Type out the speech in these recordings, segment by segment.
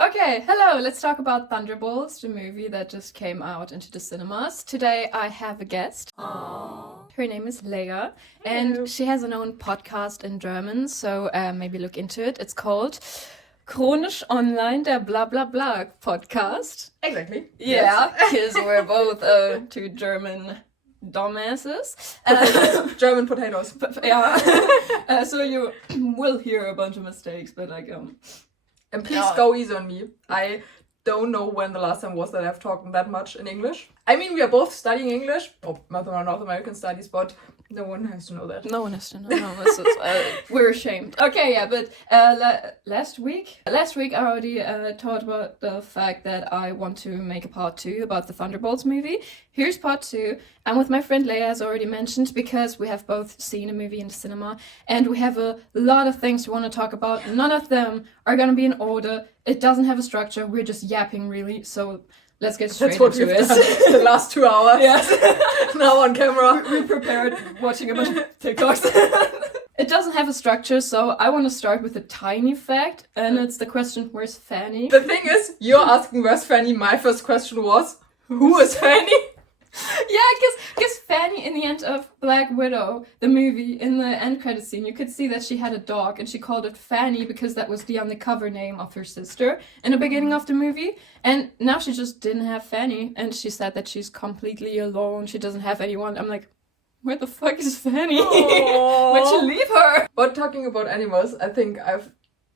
Okay, hello, let's talk about Thunderbolts, the movie that just came out into the cinemas. Today I have a guest. Aww. Her name is Lea, Hello. and she has her own podcast in German, so maybe look into it. It's called Chronisch Online, der Bla Bla Bla Podcast. Exactly. Yeah, because we're both two German dumbasses. German potatoes. Yeah. So you will hear a bunch of mistakes, but And please go easy on me. I don't know when the last time was that I've talked that much in English. I mean, we are both studying English, or North American studies, but no one has to know that. No one has to know. No, we're ashamed. Okay, yeah, but last week I already talked about the fact that I want to make a part 2 about the Thunderbolts movie. Here's part 2. I'm with my friend Lea, as already mentioned, because we have both seen a movie in the cinema, and we have a lot of things we want to talk about. None of them are gonna be in order. It doesn't have a structure. We're just yapping, really. So let's get straight into it. The last 2 hours. Yes. Now on camera. We prepared watching a bunch of TikToks. It doesn't have a structure, so I want to start with a tiny fact, and it's the question, where's Fanny? The thing is, you're asking where's Fanny. My first question was, who is Fanny? Yeah, because Fanny, in the end of Black Widow, the movie, in the end credit scene, you could see that she had a dog, and she called it Fanny because that was the undercover name of her sister in the beginning of the movie. And now she just didn't have Fanny, and she said that she's completely alone, she doesn't have anyone. I'm like, where the fuck is Fanny? Why'd you leave her? But talking about animals, I think I've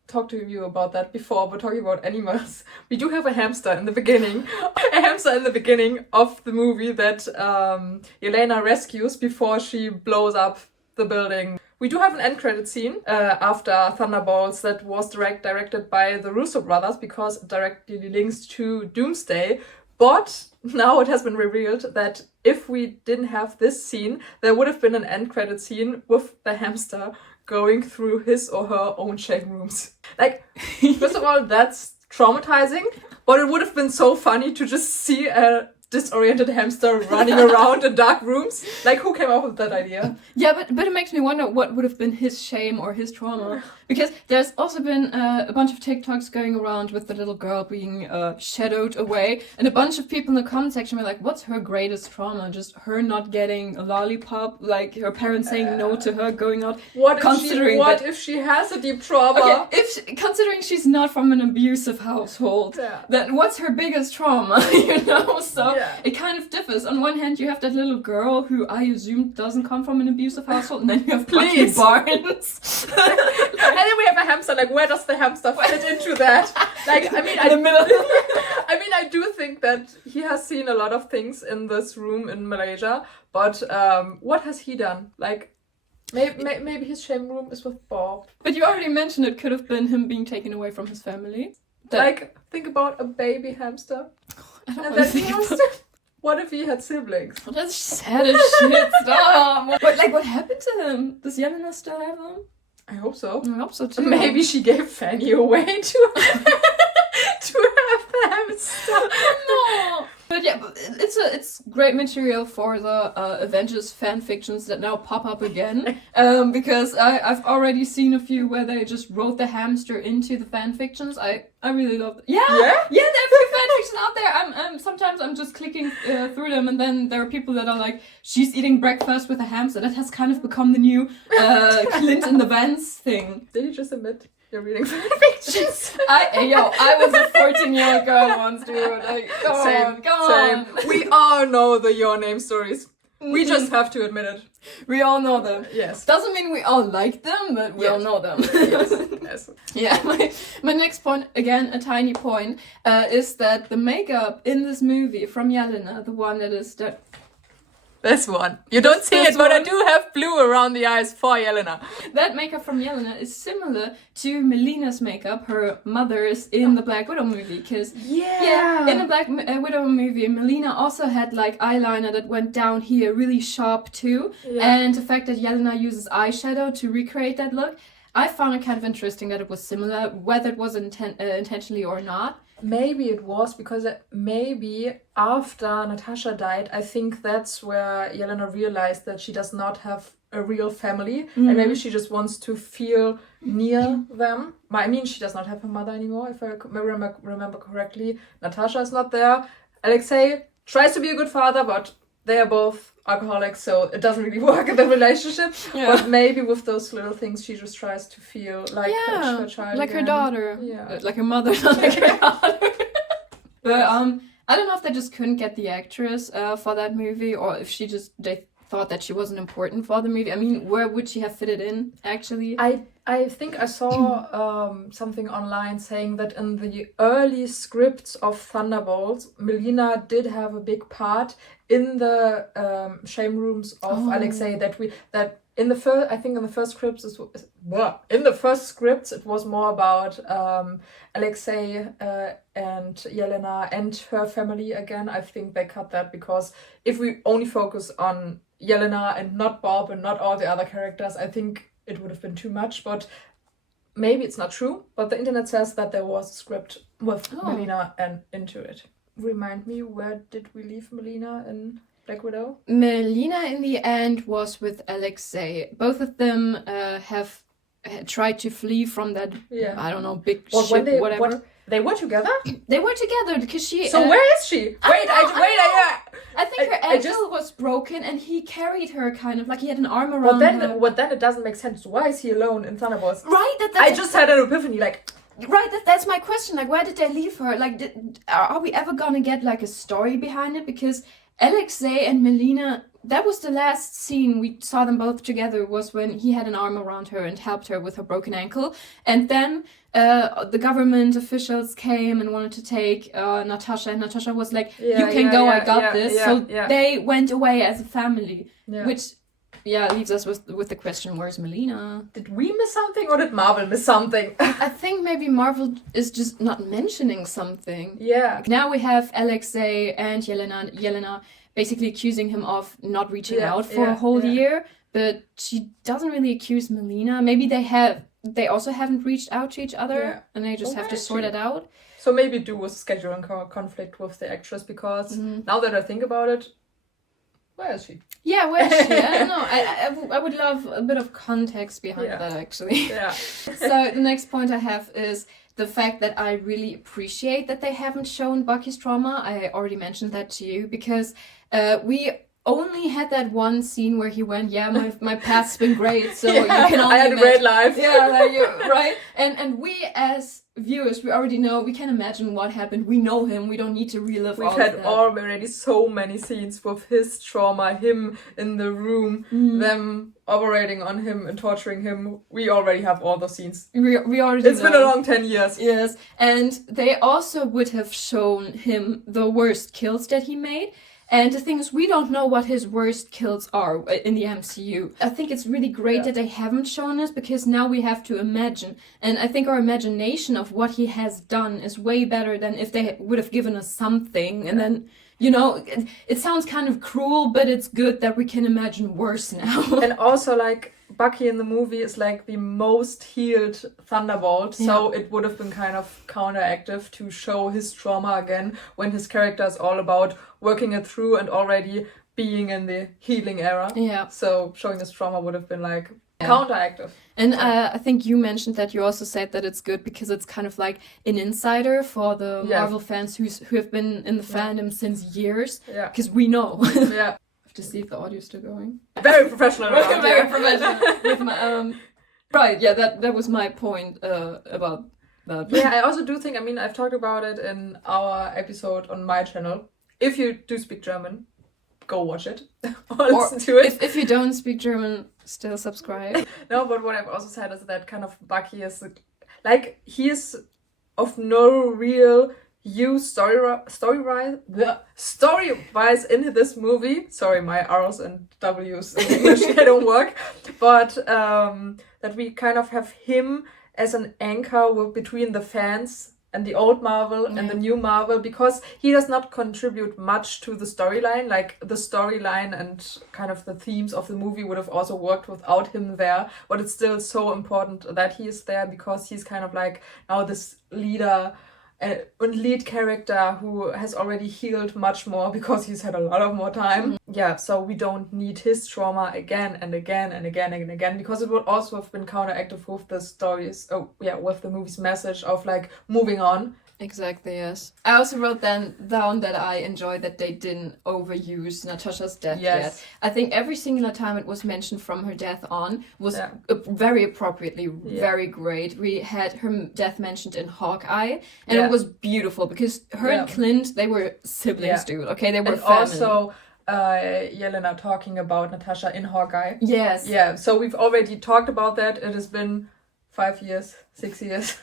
talked to you about that before, but talking about animals, we do have a hamster in the beginning. A hamster in the beginning of the movie that Yelena rescues before she blows up the building. We do have an end credit scene after Thunderbolts that was directed by the Russo brothers because it directly links to Doomsday. But now it has been revealed that if we didn't have this scene, there would have been an end credit scene with the hamster going through his or her own shame rooms. Like, first of all, that's traumatizing, but it would have been so funny to just see a disoriented hamster running around in dark rooms. Like, who came up with that idea? Yeah, but it makes me wonder what would have been his shame or his trauma. Because there's also been a bunch of TikToks going around with the little girl being shadowed away. And a bunch of people in the comment section were like, what's her greatest trauma? Just her not getting a lollipop? Like her parents saying no to her going out? What if she has a deep trauma? Okay, considering she's not from an abusive household, then what's her biggest trauma? You know? So it kind of differs. On one hand, you have that little girl who I assume doesn't come from an abusive household. And then you have Bucky Barnes. And then we have a hamster. Like, where does the hamster fit into that? Like, I mean, in the middle. I mean, I do think that he has seen a lot of things in this room in Malaysia. But what has he done? Like, maybe his shame room is with Bob. But you already mentioned it could have been him being taken away from his family. Like, think about a baby hamster. I don't want to think about... What if he had siblings? Well, that's sad as shit. Stop. But like, what happened to him? Does Yelena still have him? I hope so. I hope so too. Maybe she gave Fanny away to have the hamster. No. But yeah, it's great material for the Avengers fan fictions that now pop up again. Because I've already seen a few where they just wrote the hamster into the fan fictions. I really love it. Yeah, there are a few fan fictions out there. Sometimes I'm just clicking through them, and then there are people that are like, she's eating breakfast with a hamster. That has kind of become the new Clint in the Vans thing. Did you just admit you're reading fan fictions? I was a 14-year-old girl once, dude. Like, come on. We all know the Your Name stories. We just have to admit it. We all know them. Yes. Doesn't mean we all like them, but we all know them. Yes. Yeah, my next point, again, a tiny point, is that the makeup in this movie from Yelena, the one that is... This one. You don't see it, but I do have blue around the eyes for Yelena. That makeup from Yelena is similar to Melina's makeup, her mother's, in the Black Widow movie. Because, in the Black Widow movie, Melina also had, like, eyeliner that went down here, really sharp too. Yeah. And the fact that Yelena uses eyeshadow to recreate that look, I found it kind of interesting that it was similar, whether it was intentionally or not. Maybe it was because maybe after Natasha died, I think that's where Yelena realized that she does not have a real family, and maybe she just wants to feel near them. I mean, she does not have her mother anymore, if I remember correctly. Natasha is not there. Alexei tries to be a good father, but they are both alcoholics, so it doesn't really work in the relationship. But maybe with those little things, she just tries to feel like her child, like again. her daughter, like her mother, not like her daughter. But I don't know if they just couldn't get the actress for that movie, or if they thought that she wasn't important for the movie. I mean, where would she have fitted in, actually? I think I saw something online saying that in the early scripts of Thunderbolts, Melina did have a big part in the shame rooms of Alexei. That in the first scripts it was more about Alexei and Yelena and her family again. I think they cut that because if we only focus on Yelena and not Bob and not all the other characters, I think it would have been too much. But maybe it's not true, but the internet says that there was a script with Melina and into it. Remind me, where did we leave Melina in Black Widow? Melina in the end was with Alexei. Both of them have tried to flee from that, I don't know, big ship, whatever. They were together? They were together because she... So where is she? I think her ankle was broken and he carried her kind of like he had an arm around her. But then it doesn't make sense. Why is he alone in Thunderbolts? Right, I just had an epiphany, like... Right, that's my question. Like, where did they leave her? Like, are we ever gonna get like a story behind it? Because Alexei and Melina, that was the last scene we saw them both together, was when he had an arm around her and helped her with her broken ankle. And then the government officials came and wanted to take Natasha, and Natasha was like, you can go, I got this. So they went away as a family, which leaves us with the question, where's Melina? Did we miss something or did Marvel miss something? I think maybe Marvel is just not mentioning something. Yeah. Now we have Alexei and Yelena basically accusing him of not reaching out for a whole year, but she doesn't really accuse Melina. Maybe they also haven't reached out to each other and they just have to sort it out. So maybe do a scheduling conflict with the actress, because now that I think about it, where is she? Yeah, where is she? I don't know. I would love a bit of context behind that, actually. Yeah. So the next point I have is the fact that I really appreciate that they haven't shown Bucky's trauma. I already mentioned that to you, because we only had that one scene where he went, my past's been great, so you can only I had a great life. Right? And we as viewers, we already know, we can imagine what happened. We know him, we don't need to relive all of that. We've had already so many scenes with his trauma, him in the room, them operating on him and torturing him. We already have all those scenes. We already It's been a long 10 years. Yes, and they also would have shown him the worst kills that he made. And the thing is, we don't know what his worst kills are in the MCU. I think it's really great that they haven't shown us, because now we have to imagine. And I think our imagination of what he has done is way better than if they would have given us something. And then, it sounds kind of cruel, but it's good that we can imagine worse now. And also, like, Bucky in the movie is like the most healed Thunderbolt, so it would have been kind of counteractive to show his trauma again when his character is all about working it through and already being in the healing era. Yeah. So showing his trauma would have been like counteractive. And I think you mentioned that you also said that it's good because it's kind of like an insider for the Marvel fans who have been in the fandom since years. Yeah. Because we know. Yeah. To see if the audio's still going. Very professional. Very professional. With my, right, yeah, that was my point about that. Yeah, I also do think, I've talked about it in our episode on my channel. If you do speak German, go watch it. or listen to it. If you don't speak German, still subscribe. No, but what I've also said is that kind of Bucky is, like, he is of no real story-wise in this movie. Sorry, my R's and W's in English, they don't work. But that we kind of have him as an anchor between the fans and the old Marvel and the new Marvel, because he does not contribute much to the storyline. Like, the storyline and kind of the themes of the movie would have also worked without him there, but it's still so important that he is there, because he's kind of like now this leader lead character who has already healed much more because he's had a lot of more time. Yeah, so we don't need his trauma again and again and again and again, because it would also have been counteractive with the stories, with the movie's message of like moving on. Exactly, yes. I also wrote down that I enjoyed that they didn't overuse Natashas' death yet. I think every singular time it was mentioned from her death on was very appropriately very great. We had her death mentioned in Hawkeye, and it was beautiful because her and Clint, they were siblings, dude. Okay, they were and family. Also, Yelena talking about Natasha in Hawkeye. Yes. Yeah, so we've already talked about that. It has been 5 years, 6 years.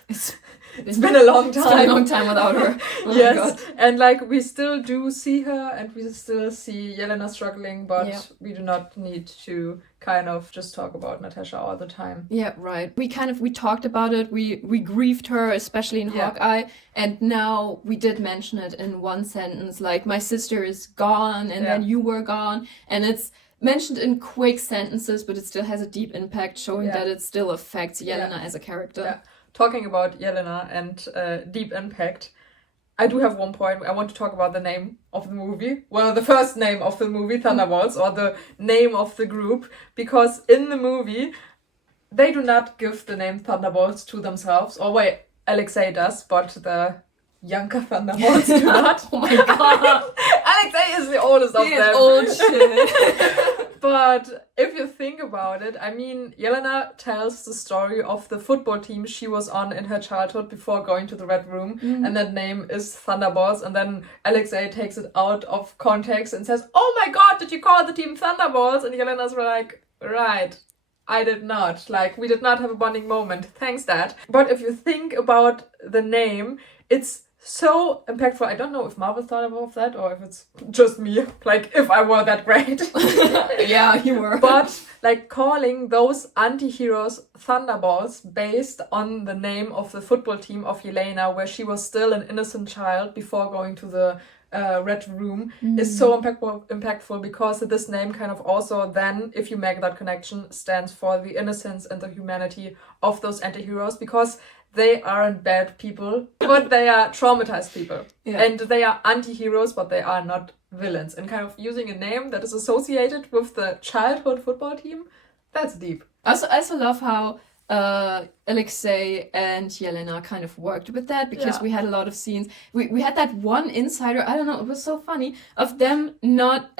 It's been a long time. It's been a long time without her. Oh yes, and like we still do see her, and we still see Yelena struggling, but we do not need to kind of just talk about Natasha all the time. Yeah, right. We talked about it. We grieved her, especially in Hawkeye, and now we did mention it in one sentence, like my sister is gone, and then you were gone, and it's mentioned in quick sentences, but it still has a deep impact, showing that it still affects Yelena as a character. Yeah. Talking about Yelena and deep impact, I do have one point. I want to talk about the name of the movie. Well, the first name of the movie, Thunderbolts, or the name of the group, because in the movie, they do not give the name Thunderbolts to themselves. Or wait, Alexei does, but the younger Thunderbolts do not. Oh my god. Alexei is the oldest of them. He is old shit. But if you think about it, I mean, Yelena tells the story of the football team she was on in her childhood before going to the Red Room, and that name is Thunderbolts, and then Alexei takes it out of context and says, "Oh my god, did you call the team Thunderbolts?" And Yelena's like, "Right, I did not. Like, we did not have a bonding moment. Thanks, Dad." But if you think about the name, it's so impactful. I don't know if Marvel thought about that or if it's just me. Like, if I were that great. Yeah, you were. But, like, calling those anti-heroes Thunderbolts based on the name of the football team of Yelena, where she was still an innocent child before going to the Red Room, is so impactful because this name kind of also then, if you make that connection, stands for the innocence and the humanity of those anti-heroes, because they aren't bad people, but they are traumatized people. Yeah. And they are anti-heroes, but they are not villains. And kind of using a name that is associated with the childhood football team, that's deep. I also love how Alexei and Yelena kind of worked with that, because we had a lot of scenes. We had that one insider, I don't know, it was so funny, of them not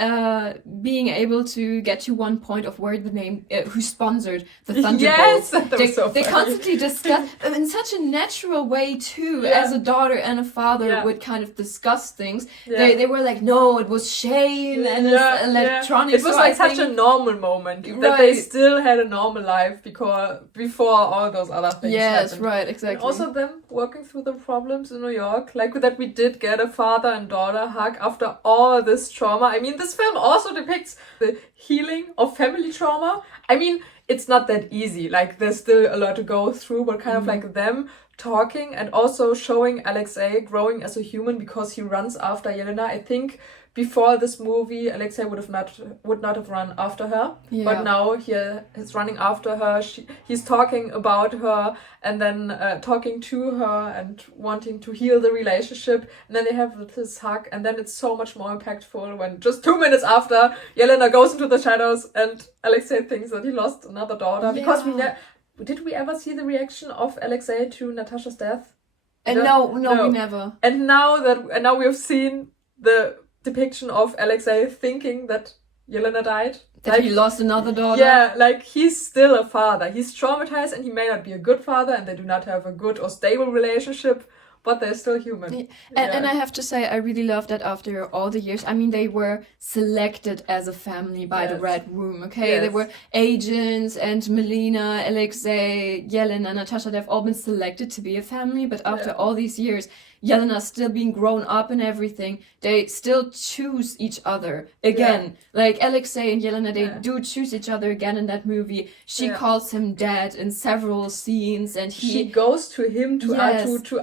being able to get to one point of where the name, who sponsored the Thunderbolts. Yes, they constantly discuss, in such a natural way too, as a daughter and a father would kind of discuss things. They were like, no, it was Shane and it's electronics. It was like such a normal moment, that they still had a normal life before all those other things happened. Right, exactly. And also them working through the problems in New York, like that we did get a father and daughter hug after all this trauma. I mean, this film also depicts the healing of family trauma. I mean, it's not that easy. Like, there's still a lot to go through, but kind of like them talking and also showing Alexei growing as a human because he runs after Yelena. I think before this movie, Alexei would not have run after her, but now he's running after her. He's talking about her and then talking to her and wanting to heal the relationship. And then they have this hug, and then it's so much more impactful when just 2 minutes after, Yelena goes into the shadows and Alexei thinks that he lost another daughter. Because did we ever see the reaction of Alexei to Natashas death? No, we never. And now we have seen the depiction of Alexei thinking that Yelena died. That he lost another daughter. Yeah, like, he's still a father. He's traumatized and he may not be a good father, and they do not have a good or stable relationship, but they're still human. And I have to say, I really love that after all the years, I mean, they were selected as a family by the Red Room, okay? Yes. They were agents, and Melina, Alexei, Yelena, Natasha, they've all been selected to be a family, but after all these years, Yelena still being grown up and everything, they still choose each other again. Like, Alexei and Yelena, they do choose each other again in that movie. She calls him dad in several scenes, and she goes to him to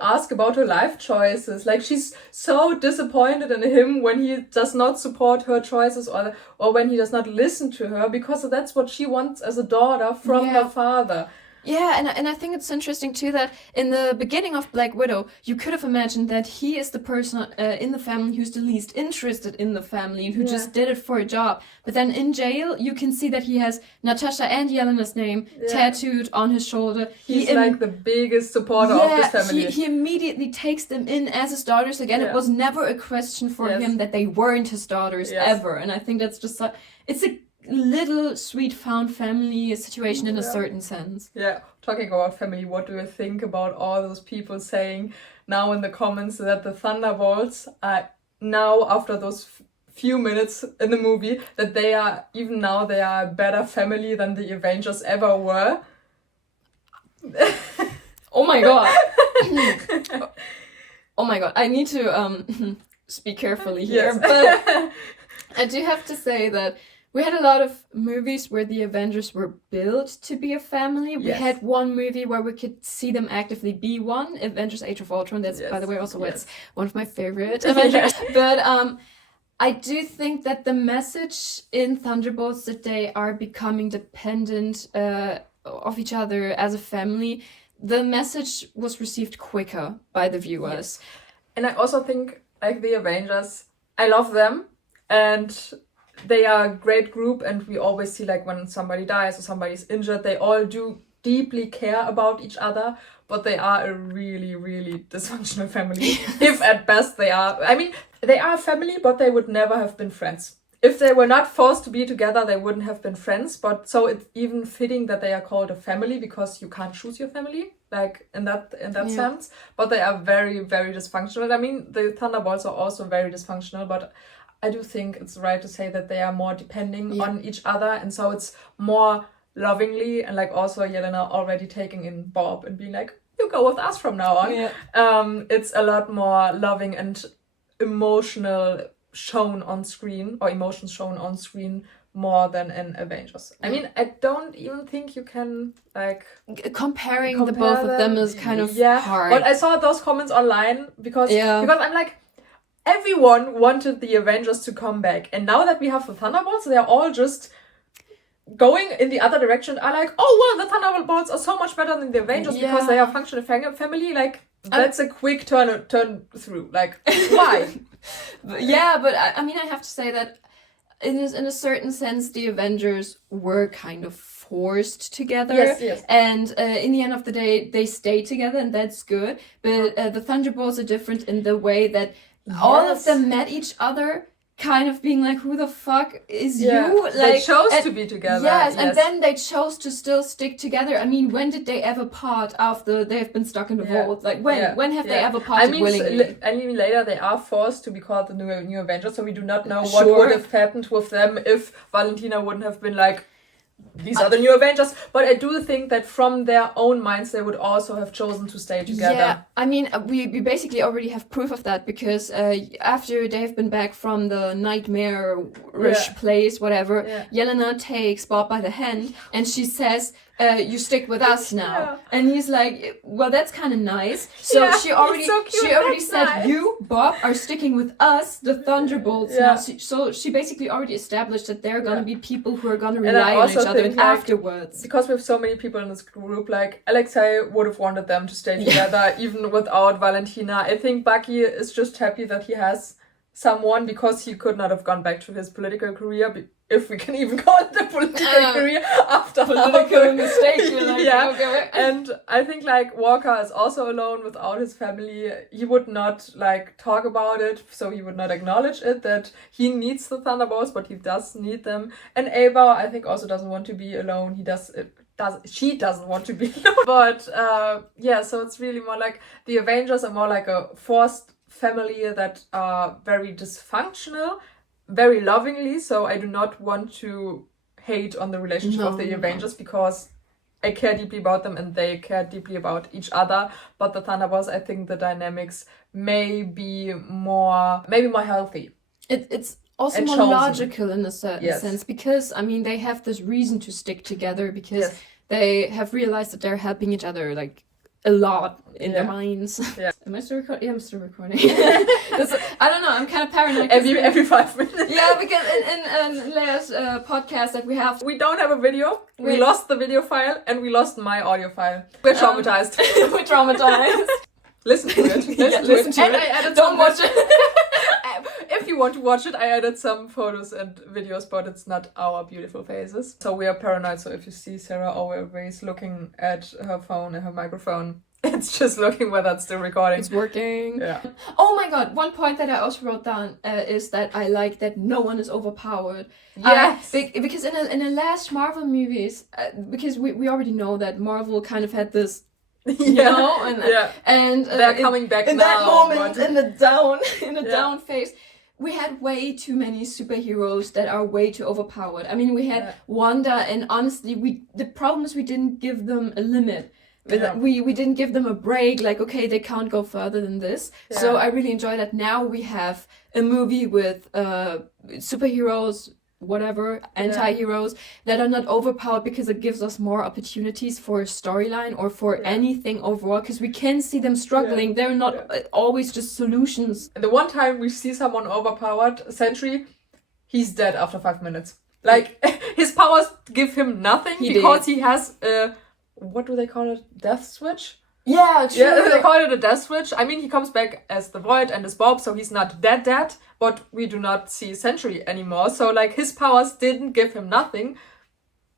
ask about her life choices. Like, she's so disappointed in him when he does not support her choices or when he does not listen to her, because that's what she wants as a daughter from her father. Yeah, and I think it's interesting too that in the beginning of Black Widow, you could have imagined that he is the person in the family who's the least interested in the family and who just did it for a job. But then in jail, you can see that he has Natasha and Yelena's name tattooed on his shoulder. He's like the biggest supporter of this family. He immediately takes them in as his daughters again. It was never a question for him that they weren't his daughters ever. And I think that's just like, it's a little sweet found family situation in a certain sense. Yeah, talking about family, what do you think about all those people saying now in the comments that the Thunderbolts are now, after those few minutes in the movie, that they are a better family than the Avengers ever were? Oh my god. Oh my god, I need to speak carefully here, but I do have to say that we had a lot of movies where the Avengers were built to be a family. We had one movie where we could see them actively be one, Avengers Age of Ultron. That's, by the way, also it's one of my favorite Avengers. But I do think that the message in Thunderbolts that they are becoming dependent of each other as a family, the message was received quicker by the viewers. And I also think, like, the Avengers, I love them, and they are a great group, and we always see, like, when somebody dies or somebody's injured, they all do deeply care about each other, but they are a really, really dysfunctional family. If at best they are. I mean, they are a family, but they would never have been friends. If they were not forced to be together, they wouldn't have been friends. But so it's even fitting that they are called a family, because you can't choose your family, like in that sense. But they are very, very dysfunctional. I mean, the Thunderbolts are also very dysfunctional, but I do think it's right to say that they are more depending on each other, and so it's more lovingly, and like also Yelena already taking in Bob and being like, you go with us from now on. It's a lot more loving and emotional shown on screen, or emotions shown on screen, more than in Avengers. I mean, I don't even think you can like comparing the both of them is kind of hard. But I saw those comments online because I'm like, everyone wanted the Avengers to come back, and now that we have the Thunderbolts, they are all just going in the other direction. Are like, oh well, the Thunderbolts are so much better than the Avengers because they are functional family. Like, that's a quick turn through. Like, why? But I mean, I have to say that in a certain sense, the Avengers were kind of forced together. Yes. And in the end of the day, they stay together, and that's good. But the Thunderbolts are different in the way that all of them met each other, kind of being like, who the fuck is you? Like, they chose to be together. Yes, and then they chose to still stick together. I mean, when did they ever part after they've been stuck in the vault? Like, when have they ever parted willingly? I mean, later they are forced to be called the new Avengers, so we do not know what would have happened with them if Valentina wouldn't have been like, these are the new Avengers. But I do think that from their own minds, they would also have chosen to stay together. Yeah, I mean, we basically already have proof of that, because after they've been back from the nightmare-ish place, whatever, Yelena takes Bob by the hand and she says, you stick with us now. And he's like, well, that's kind of nice. So she already said, nice. You, Bob, are sticking with us, the Thunderbolts now. So she basically already established that they're going to be people who are going to rely on each other afterwards. Because we have so many people in this group, like, Alexei would have wanted them to stay together, even without Valentina. I think Bucky is just happy that he has someone, because he could not have gone back to his political career, if we can even call it a political career after political mistake. Like, okay. And I think, like, Walker is also alone without his family. He would not like talk about it, so he would not acknowledge it, that he needs the Thunderbolts, but he does need them. And Ava, I think, also doesn't want to be alone. She doesn't want to be alone. But so it's really more like the Avengers are more like a forced family that are very dysfunctional, very lovingly. So I do not want to hate on the relationship of the Avengers, because I care deeply about them and they care deeply about each other. But the Thunderbolts, I think the dynamics may be more healthy. It's also more logical in a certain sense, because I mean, they have this reason to stick together, because they have realized that they're helping each other like a lot in their minds. Am I still recording? Yeah, I'm still recording. I don't know, I'm kind of paranoid. Every 5 minutes. Yeah, because in Lea's podcast that we have... We don't have a video. We lost the video file and we lost my audio file. We're traumatized. We're traumatized. Listen to it. Listen to and it. I added Don't watch it. If you want to watch it, I added some photos and videos, but it's not our beautiful faces. So we are paranoid. So if you see Sarah always looking at her phone and her microphone, it's just looking whether it's still recording. It's working. Yeah. Oh my god, one point that I also wrote down is that I like that no one is overpowered. Yes. Because in the last Marvel movies, because we already know that Marvel kind of had this, you know, and they're coming back in now. That moment, in the down phase. We had way too many superheroes that are way too overpowered. I mean, we had Wanda, and honestly, the problem is we didn't give them a limit. Yeah. We didn't give them a break, like, okay, they can't go further than this. Yeah. So I really enjoy that now we have a movie with superheroes, whatever, anti-heroes that are not overpowered, because it gives us more opportunities for a storyline or for anything overall, because we can see them struggling. Yeah. They're not always just solutions. The one time we see someone overpowered, Sentry, he's dead after 5 minutes. Like, his powers give him nothing because he has a... What do they call it? Death switch? Yeah, true. Yeah, they call it a death switch. I mean, he comes back as the Void and as Bob, so he's not dead, but we do not see Sentry anymore. So, like, his powers didn't give him nothing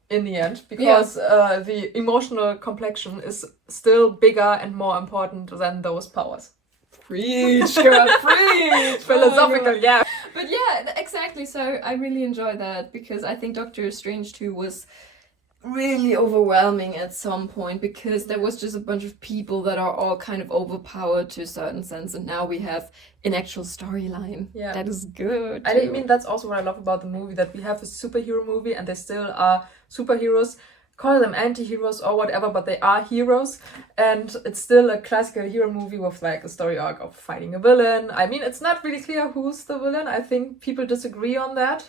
in the end, because the emotional complexion is still bigger and more important than those powers. Preach, girl, preach! Philosophical, yeah. But yeah, exactly. So I really enjoy that, because I think Doctor Strange 2 was really overwhelming at some point, because there was just a bunch of people that are all kind of overpowered to a certain sense, and now we have an actual storyline. Yeah, that is good. I mean, that's also what I love about the movie, that we have a superhero movie and they still are superheroes. Call them anti-heroes or whatever, but they are heroes, and it's still a classical hero movie with like a story arc of fighting a villain. I mean, it's not really clear who's the villain. I think people disagree on that.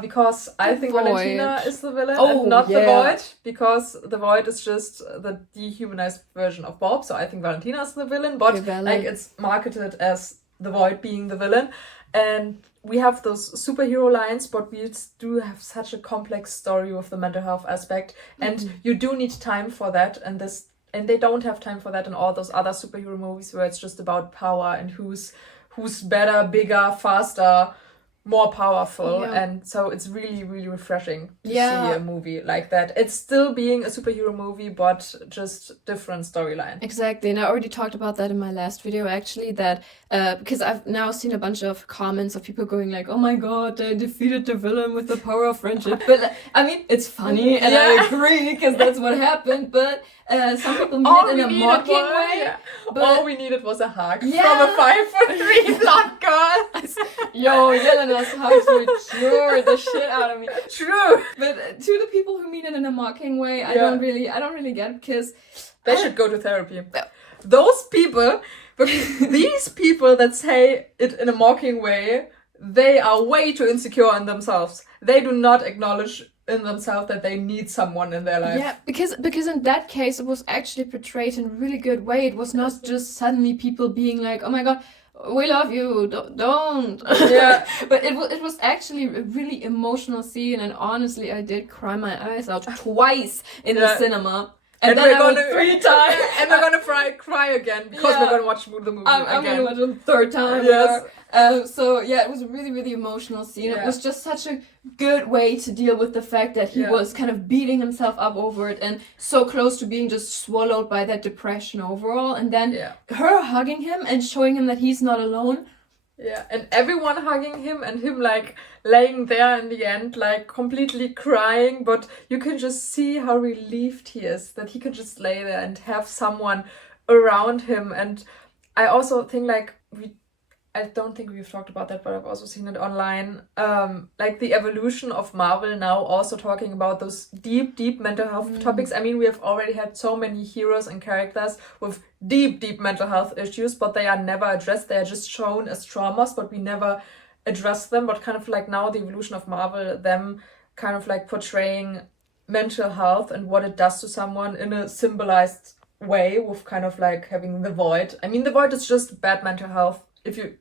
Because I think Valentina is the villain and not the Void, because the Void is just the dehumanized version of Bob, so I think Valentina is the villain, but like it's marketed as the Void being the villain, and we have those superhero lines, but we do have such a complex story with the mental health aspect, and you do need time for that, and they don't have time for that in all those other superhero movies where it's just about power and who's better, bigger, faster, more powerful, and so it's really, really refreshing to see a movie like that. It's still being a superhero movie, but just different storyline. Exactly, and I already talked about that in my last video, actually, that because I've now seen a bunch of comments of people going like, oh my god, they defeated the villain with the power of friendship. But I mean, it's funny, and I agree, because that's what happened, but some people mean it in a mocking way. Yeah. But all we needed was a hug from a 5'3" blonde girl. Yo, Yelena's hugs would cure the shit out of me. True. But to the people who mean it in a mocking way, I don't really get it, because they should go to therapy. Those people, these people that say it in a mocking way, they are way too insecure in themselves. They do not acknowledge in themselves that they need someone in their life. Yeah, because in that case it was actually portrayed in a really good way. It was not just suddenly people being like, oh my god, we love you, don't. Yeah. But it was actually a really emotional scene, and honestly I did cry my eyes out twice in the cinema. And then we're gonna 3 times, and we're gonna cry again, because we're gonna watch the movie again. I'm gonna watch it a 3rd time. Yes. So yeah, it was a really, really emotional scene. Yeah. It was just such a good way to deal with the fact that he was kind of beating himself up over it, and so close to being just swallowed by that depression overall. And then her hugging him and showing him that he's not alone. Yeah, and everyone hugging him, and him like laying there in the end, like completely crying, but you can just see how relieved he is that he can just lay there and have someone around him. And I also think like I don't think we've talked about that, but I've also seen it online. Like the evolution of Marvel now, also talking about those deep mental health topics. I mean, we have already had so many heroes and characters with deep mental health issues, but they are never addressed. They are just shown as traumas, but we never address them. But kind of like now the evolution of Marvel, them kind of like portraying mental health and what it does to someone in a symbolized way with kind of like having the Void. I mean, the Void is just bad mental health if you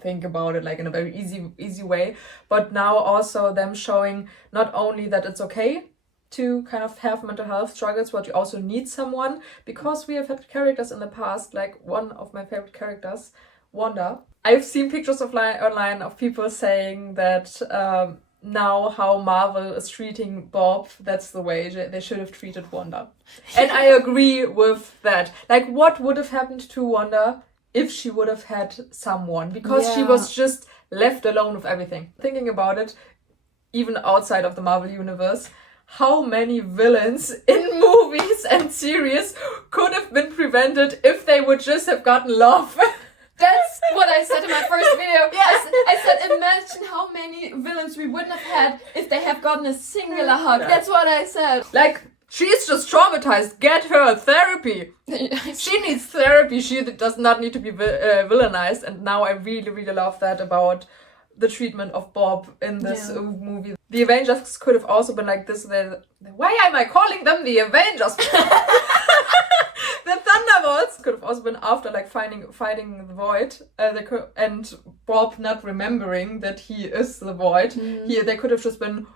think about it like in a very easy way, but now also them showing not only that it's okay to kind of have mental health struggles, but you also need someone, because we have had characters in the past, like one of my favorite characters, Wanda. I've seen pictures online of people saying that now how Marvel is treating Bob, that's the way they should have treated Wanda. And I agree with that. Like, what would have happened to Wanda if she would have had someone? Because she was just left alone with everything. Thinking about it, even outside of the Marvel universe, how many villains in movies and series could have been prevented if they would just have gotten love? That's what I said in my first video. I said, imagine how many villains we wouldn't have had if they have gotten a singular hug. That's what I said. Like, she's just traumatized. Get her therapy. She needs therapy. She does not need to be villainized. And now I really, really love that about the treatment of Bob in this movie. The Avengers could have also been like this. Why am I calling them the Avengers? The Thunderbolts could have also been after like fighting the Void, and Bob not remembering that he is the Void. They could have just been,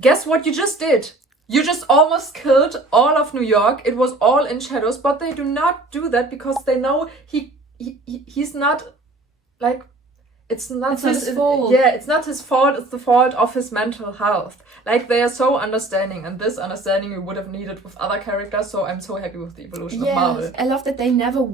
guess what you just did? You just almost killed all of New York. It was all in shadows, but they do not do that because they know he's not like. It's not his fault. Yeah, it's not his fault. It's the fault of his mental health. Like, they are so understanding, and this understanding we would have needed with other characters. So I'm so happy with the evolution of Marvel. I love that they never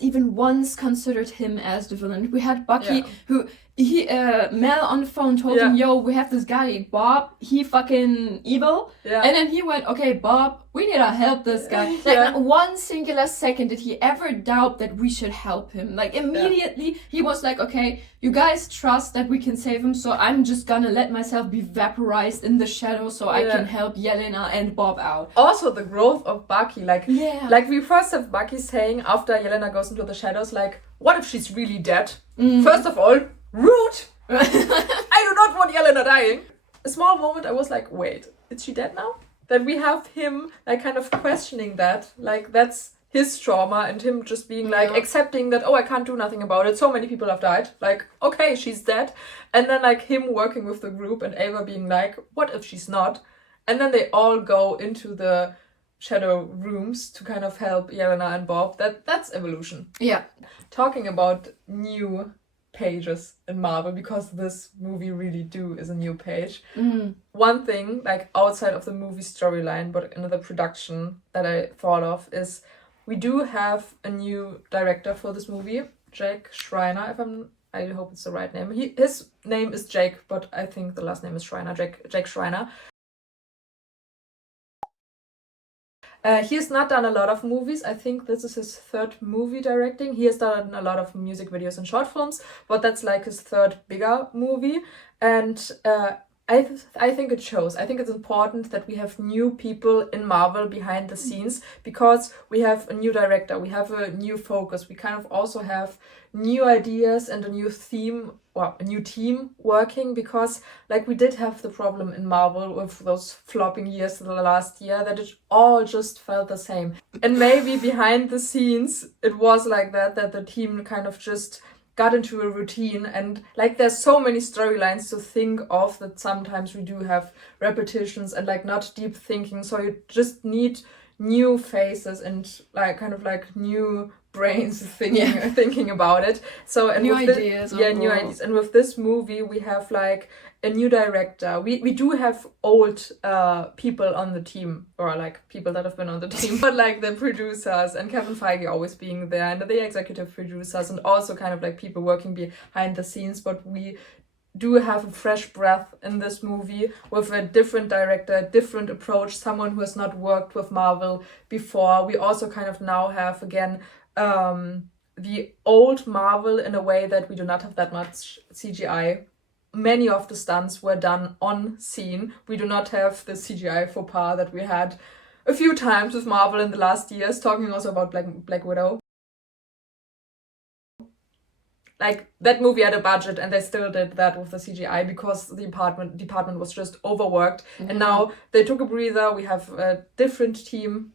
even once considered him as the villain. We had Bucky, who Mel on the phone told him, "Yo, we have this guy Bob. He fucking evil." Yeah. And then he went, "Okay, Bob, we need to help this guy." Like, not one singular second did he ever doubt that we should help him. Like, immediately he was like, "Okay, you guys trust that we can save him, so I'm just gonna let myself be vaporized in the shadows so I can help Yelena and Bob out." Also, the growth of Bucky, like we first have Bucky saying after Yelena goes into the shadows, like, what if she's really dead? First of all, rude! I do not want Yelena dying. A small moment I was like, wait, is she dead now? That we have him like kind of questioning that, like that's his trauma, and him just being like accepting that, oh, I can't do nothing about it, so many people have died, like, okay, she's dead. And then like him working with the group and Ava being like, what if she's not? And then they all go into the shadow rooms to kind of help Yelena and Bob. That's evolution. Yeah. Talking about new pages in Marvel, because this movie really is a new page. One thing, like outside of the movie storyline, but in the production that I thought of is we do have a new director for this movie, Jake Schreiner, I hope it's the right name. His name is Jake, but I think the last name is Schreiner, Jake Schreiner. He has not done a lot of movies. I think this is his third movie directing. He has done a lot of music videos and short films, but that's like his third bigger movie. And I think it shows. I think it's important that we have new people in Marvel behind the scenes, because we have a new director, we have a new focus, we kind of also have new ideas and a new theme, or a new team working, because like we did have the problem in Marvel with those flopping years the last year, that it all just felt the same. And maybe behind the scenes it was like that the team kind of just got into a routine, and like there's so many storylines to think of that sometimes we do have repetitions and like not deep thinking, so you just need new faces and like kind of like new brains thinking about it. So and new ideas. New ideas. And with this movie we have like a new director. We do have old people on the team, or like people that have been on the team, but like the producers and Kevin Feige always being there, and the executive producers, and also kind of like people working behind the scenes. But we do have a fresh breath in this movie with a different director, different approach, someone who has not worked with Marvel before. We also kind of now have again the old Marvel in a way that we do not have that much CGI. Many of the stunts were done on scene. We do not have the CGI faux pas that we had a few times with Marvel in the last years, talking also about Black Widow. Like, that movie had a budget and they still did that with the CGI because the department was just overworked. And now they took a breather. We have a different team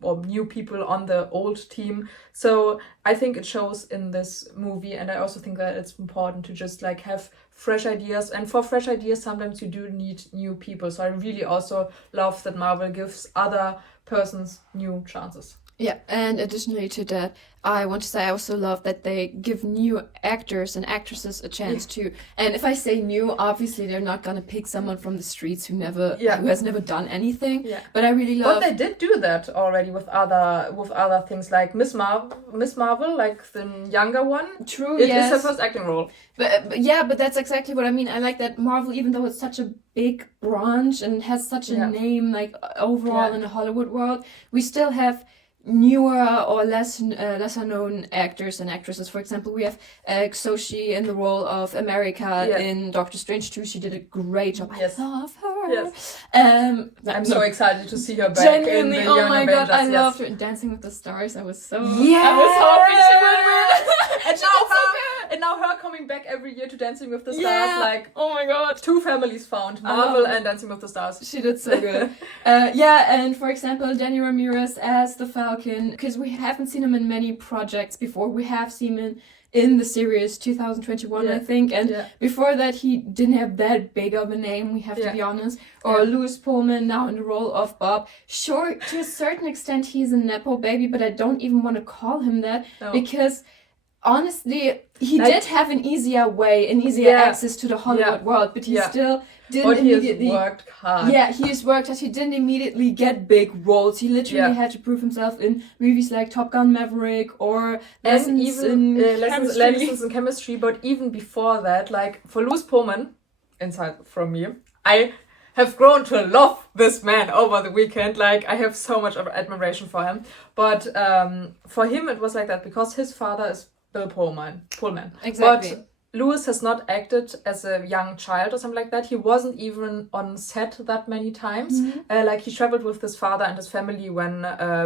or new people on the old team. So I think it shows in this movie, and I also think that it's important to just like have fresh ideas, and for fresh ideas sometimes you do need new people. So I really also love that Marvel gives other persons new chances. Yeah, and additionally to that, I want to say I also love that they give new actors and actresses a chance too. And if I say new, obviously they're not gonna pick someone from the streets who has never done anything. Yeah. But I really love. But they did do that already with other things like Miss Marvel, like the younger one. True. It yes. is her first acting role. But that's exactly what I mean. I like that Marvel, even though it's such a big branch and has such a name, like overall in the Hollywood world, we still have newer or lesser known actors and actresses. For example, we have Xochitl in the role of America in Doctor Strange 2. She did a great job. Yes. I love her. Yes. I'm so excited to see her back genuinely, in the oh Young my Avengers. god, I loved her. Dancing with the Stars. I was so hoping and now her coming back every year to Dancing with the Stars, like oh my god, 2 families found, Marvel and Dancing with the Stars. She did so good. And for example, Danny Ramirez as the Falcon, because we haven't seen him in many projects before. We have seen him in the series 2021, I think, and before that he didn't have that big of a name, we have to be honest. Or Lewis Pullman now in the role of Bob. Sure, to a certain extent he's a Nepo baby, but I don't even want to call him that because honestly, he did have an easier access to the Hollywood world, but he still didn't immediately. He has worked hard. Yeah, he has worked hard. He didn't immediately get big roles. He literally had to prove himself in movies like Top Gun Maverick or Lessons in Chemistry. But even before that, like for Lewis Pullman, inside from me, I have grown to love this man over the weekend. Like I have so much admiration for him. But for him, it was like that because his father is Bill Pullman. Exactly. But Lewis has not acted as a young child or something like that. He wasn't even on set that many times. Like he traveled with his father and his family when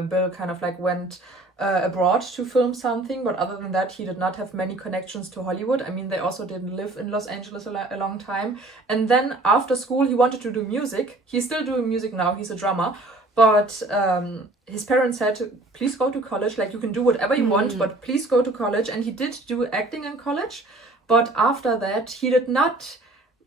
Bill kind of like went abroad to film something. But other than that, he did not have many connections to Hollywood. I mean, they also didn't live in Los Angeles a long time. And then after school, he wanted to do music. He's still doing music now. He's a drummer. But his parents said, please go to college. Like, you can do whatever you want, but please go to college. And he did do acting in college. But after that, he did not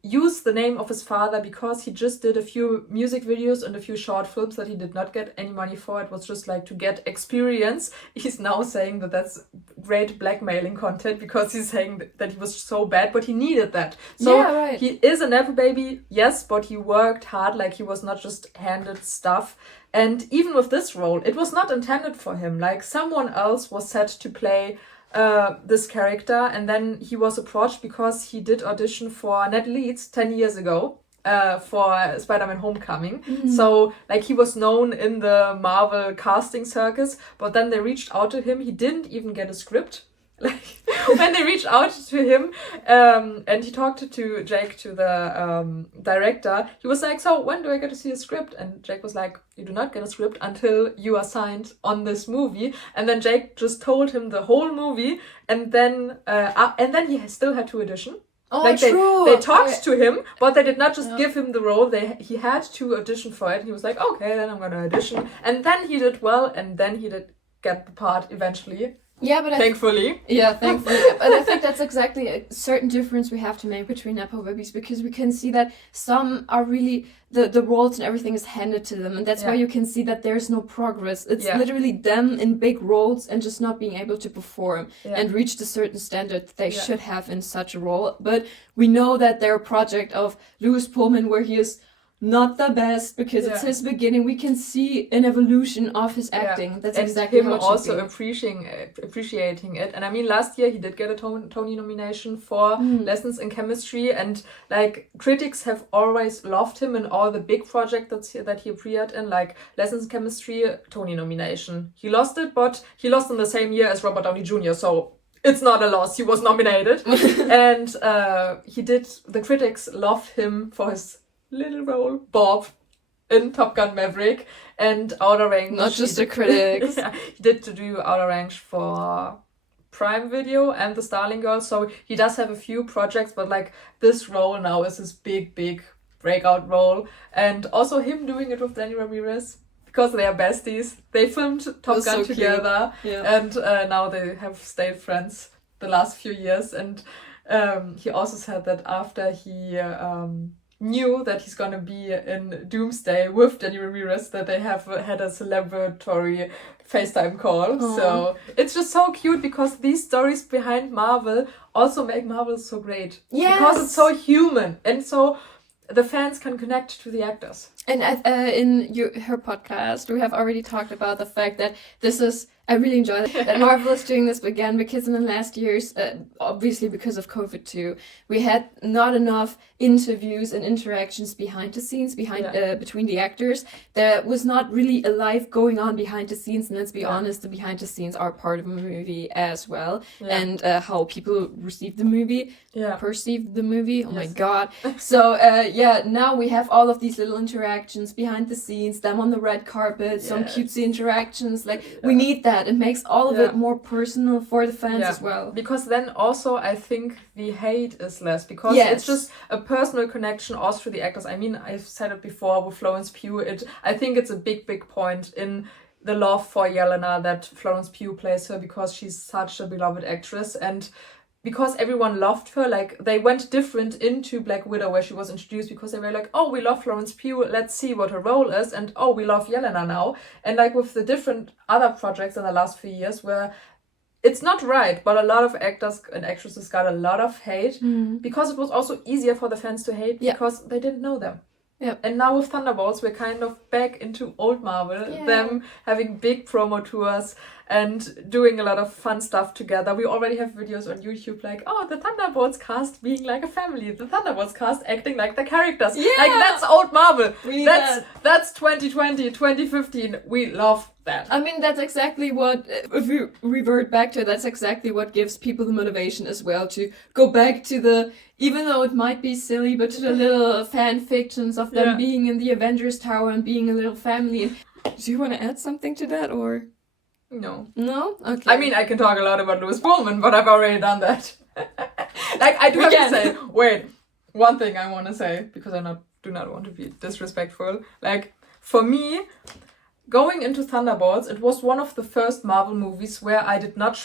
use the name of his father because he just did a few music videos and a few short films that he did not get any money for. It was just like to get experience. He's now saying that that's great blackmailing content because he's saying that he was so bad, but he needed that. So he is a Nepo baby, yes, but he worked hard. Like he was not just handed stuff. And even with this role, it was not intended for him. Like someone else was set to play this character, and then he was approached because he did audition for Ned Leeds 10 years ago for Spider-Man Homecoming. So like he was known in the Marvel casting circus, but then they reached out to him. He didn't even get a script. Like when they reached out to him and he talked to Jake, to the director, he was like, so when do I get to see a script? And Jake was like, you do not get a script until you are signed on this movie. And then Jake just told him the whole movie, and then he still had to audition. Oh, like true. They talked to him, but they did not just give him the role. He had to audition for it. And he was like, okay, then I'm gonna audition. And then he did well, and then he did get the part eventually. Yeah, but thankfully. Thankfully. But I think that's exactly a certain difference we have to make between Nepo babies, because we can see that some are really the roles and everything is handed to them, and that's why you can see that there's no progress. It's literally them in big roles and just not being able to perform and reach the certain standard that they should have in such a role. But we know that they're a project of Lewis Pullman where he is not the best because it's his beginning. We can see an evolution of his acting. That's exactly him how it also be. appreciating it. And I mean, last year he did get a Tony nomination for Lessons in Chemistry, and like critics have always loved him in all the big projects that he appeared in, like Lessons in Chemistry, Tony nomination. He lost it, but he lost in the same year as Robert Downey Jr., so it's not a loss. He was nominated. And the critics loved him for his little role, Bob, in Top Gun Maverick, and Outer Range. Not just the critics. He did to do Outer Range for Prime Video and the Starling Girl, so he does have a few projects, but like this role now is his big breakout role. And also him doing it with Danny Ramirez, because they are besties. They filmed Top That's Gun so cute. together, Yeah. and now they have stayed friends the last few years. And he also said that after he knew that he's gonna be in Doomsday with Jenny Ramirez, that they have had a celebratory FaceTime call. Aww. So it's just so cute because these stories behind Marvel also make Marvel so great. Yes. Because it's so human and so the fans can connect to the actors. And in her podcast, we have already talked about the fact that this is, I really enjoy that Marvel is doing this again, because in the last years, obviously because of COVID too, we had not enough interviews and interactions behind the scenes, between the actors. There was not really a life going on behind the scenes, and let's be honest, the behind the scenes are part of a movie as well, and how people receive the movie, perceive the movie, oh my god. So now we have all of these little interactions behind the scenes, them on the red carpet, some cutesy interactions, we need that. It makes all of it more personal for the fans as well. Because then also I think the hate is less, because it's just a personal connection also to the actors. I mean, I've said it before with Florence Pugh. I think it's a big point in the love for Yelena that Florence Pugh plays her, because she's such a beloved actress, and because everyone loved her. Like, they went different into Black Widow, where she was introduced, because they were like, oh, we love Florence Pugh, let's see what her role is, and oh, we love Yelena now. And like with the different other projects in the last few years, where it's not right, but a lot of actors and actresses got a lot of hate, because it was also easier for the fans to hate, because they didn't know them. Yep. And now with Thunderbolts, we're kind of back into old Marvel, them having big promo tours and doing a lot of fun stuff together. We already have videos on YouTube like, oh, the Thunderbolts cast being like a family, the Thunderbolts cast acting like the characters. Yeah. Like, that's old Marvel. That's That's 2020, 2015. We love that. I mean, that's exactly what, if we revert back to it, that's exactly what gives people the motivation as well to go back to the, even though it might be silly, but to the little fan fictions of them being in the Avengers Tower and being a little family. Do you want to add something to that, or? No. No? Okay. I mean, I can talk a lot about Lewis Pullman, but I've already done that. Like, I do have to say, wait, one thing I want to say, because I do not want to be disrespectful. Like, for me, going into Thunderbolts, it was one of the first Marvel movies where I did not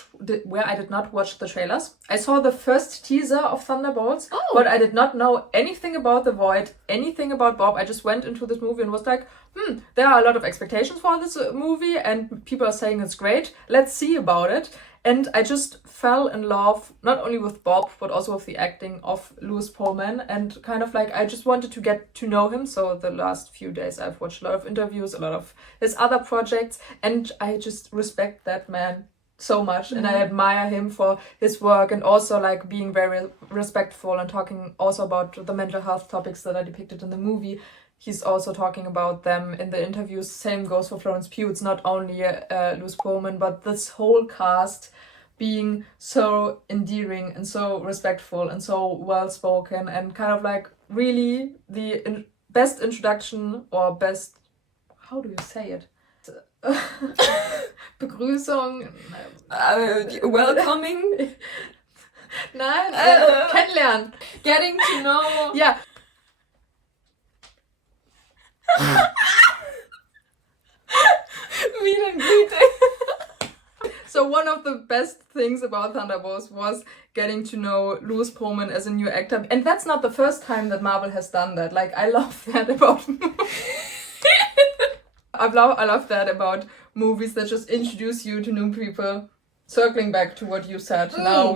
watch the trailers. I saw the first teaser of Thunderbolts, but I did not know anything about the Void, anything about Bob. I just went into this movie and was like, there are a lot of expectations for this movie, and people are saying it's great. Let's see about it. And I just fell in love, not only with Bob, but also with the acting of Lewis Pullman. And kind of like, I just wanted to get to know him. So the last few days I've watched a lot of interviews, a lot of his other projects. And I just respect that man so much. And I admire him for his work, and also like being very respectful and talking also about the mental health topics that are depicted in the movie. He's also talking about them in the interviews. Same goes for Florence Pugh. It's not only Lewis Pullman, but this whole cast being so endearing and so respectful and so well-spoken, and kind of like really the best introduction, or best, how do you say it? Begrüßung. Welcoming. Nein, kennenlernen. Getting to know. Yeah. Meet and greeting. So one of the best things about Thunderbolts was getting to know Lewis Pullman as a new actor. And that's not the first time that Marvel has done that. Like, I love that about I love that about movies that just introduce you to new people. Circling back to what you said, now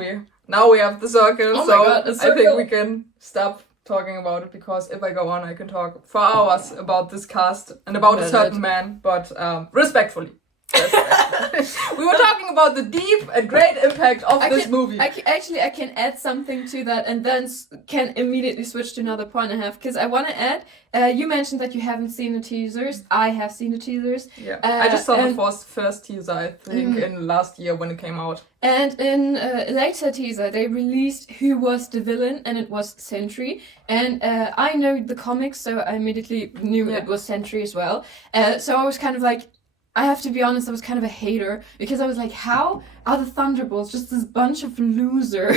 we have the circle. Oh so my God, a circle. I think we can stop talking about it, because if I go on, I can talk for hours about this cast and about a certain man, but respectfully. We were talking about the deep and great impact of this movie. I can add something to that, and then can immediately switch to another point I have, because I want to add, you mentioned that you haven't seen the teasers. I have seen the teasers. Yeah, I just saw the first teaser, I think, in last year when it came out. And in a later teaser, they released who was the villain, and it was Sentry. And I know the comics, so I immediately knew it was Sentry as well. So I was kind of like, I have to be honest, I was kind of a hater because I was like, how are the Thunderbolts just this bunch of losers,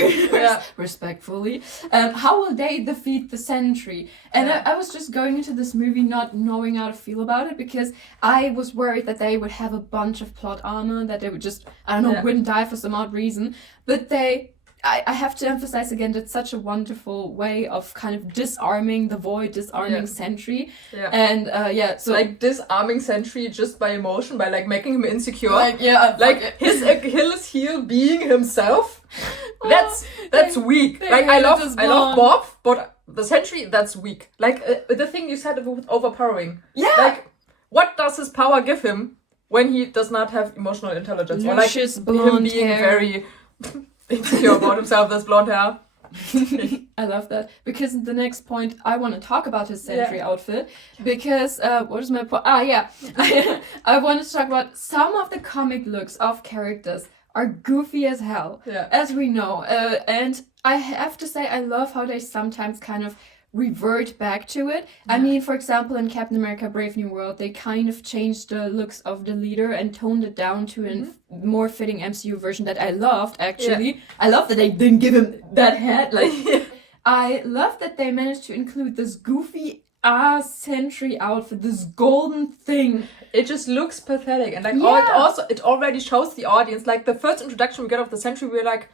respectfully? How will they defeat the Sentry? And I was just going into this movie not knowing how to feel about it because I was worried that they would have a bunch of plot armor, that they would just, I don't know, wouldn't die for some odd reason. But I have to emphasize again that such a wonderful way of kind of disarming the Void, disarming Sentry. Yeah. And so like disarming Sentry just by emotion, by like making him insecure. His Achilles heel being himself. That's weak. Like I love Bob, but the Sentry, that's weak. Like the thing you said with overpowering. Yeah. Like what does his power give him when he does not have emotional intelligence? Luscious or like blonde him being hair. very insecure about himself, this blonde hair. I love that because the next point I want to talk about his Sentry outfit because what is my point? I wanted to talk about some of the comic looks of characters are goofy as hell, as we know, and I have to say I love how they sometimes kind of revert back to it. I mean, for example, in Captain America Brave New World, they kind of changed the looks of the leader and toned it down to a more fitting MCU version that I loved, actually. I love that they didn't give him that hat. I love that they managed to include this goofy Sentry outfit, this golden thing. It just looks pathetic, and it already shows the audience. Like the first introduction we get of the Sentry, we're like,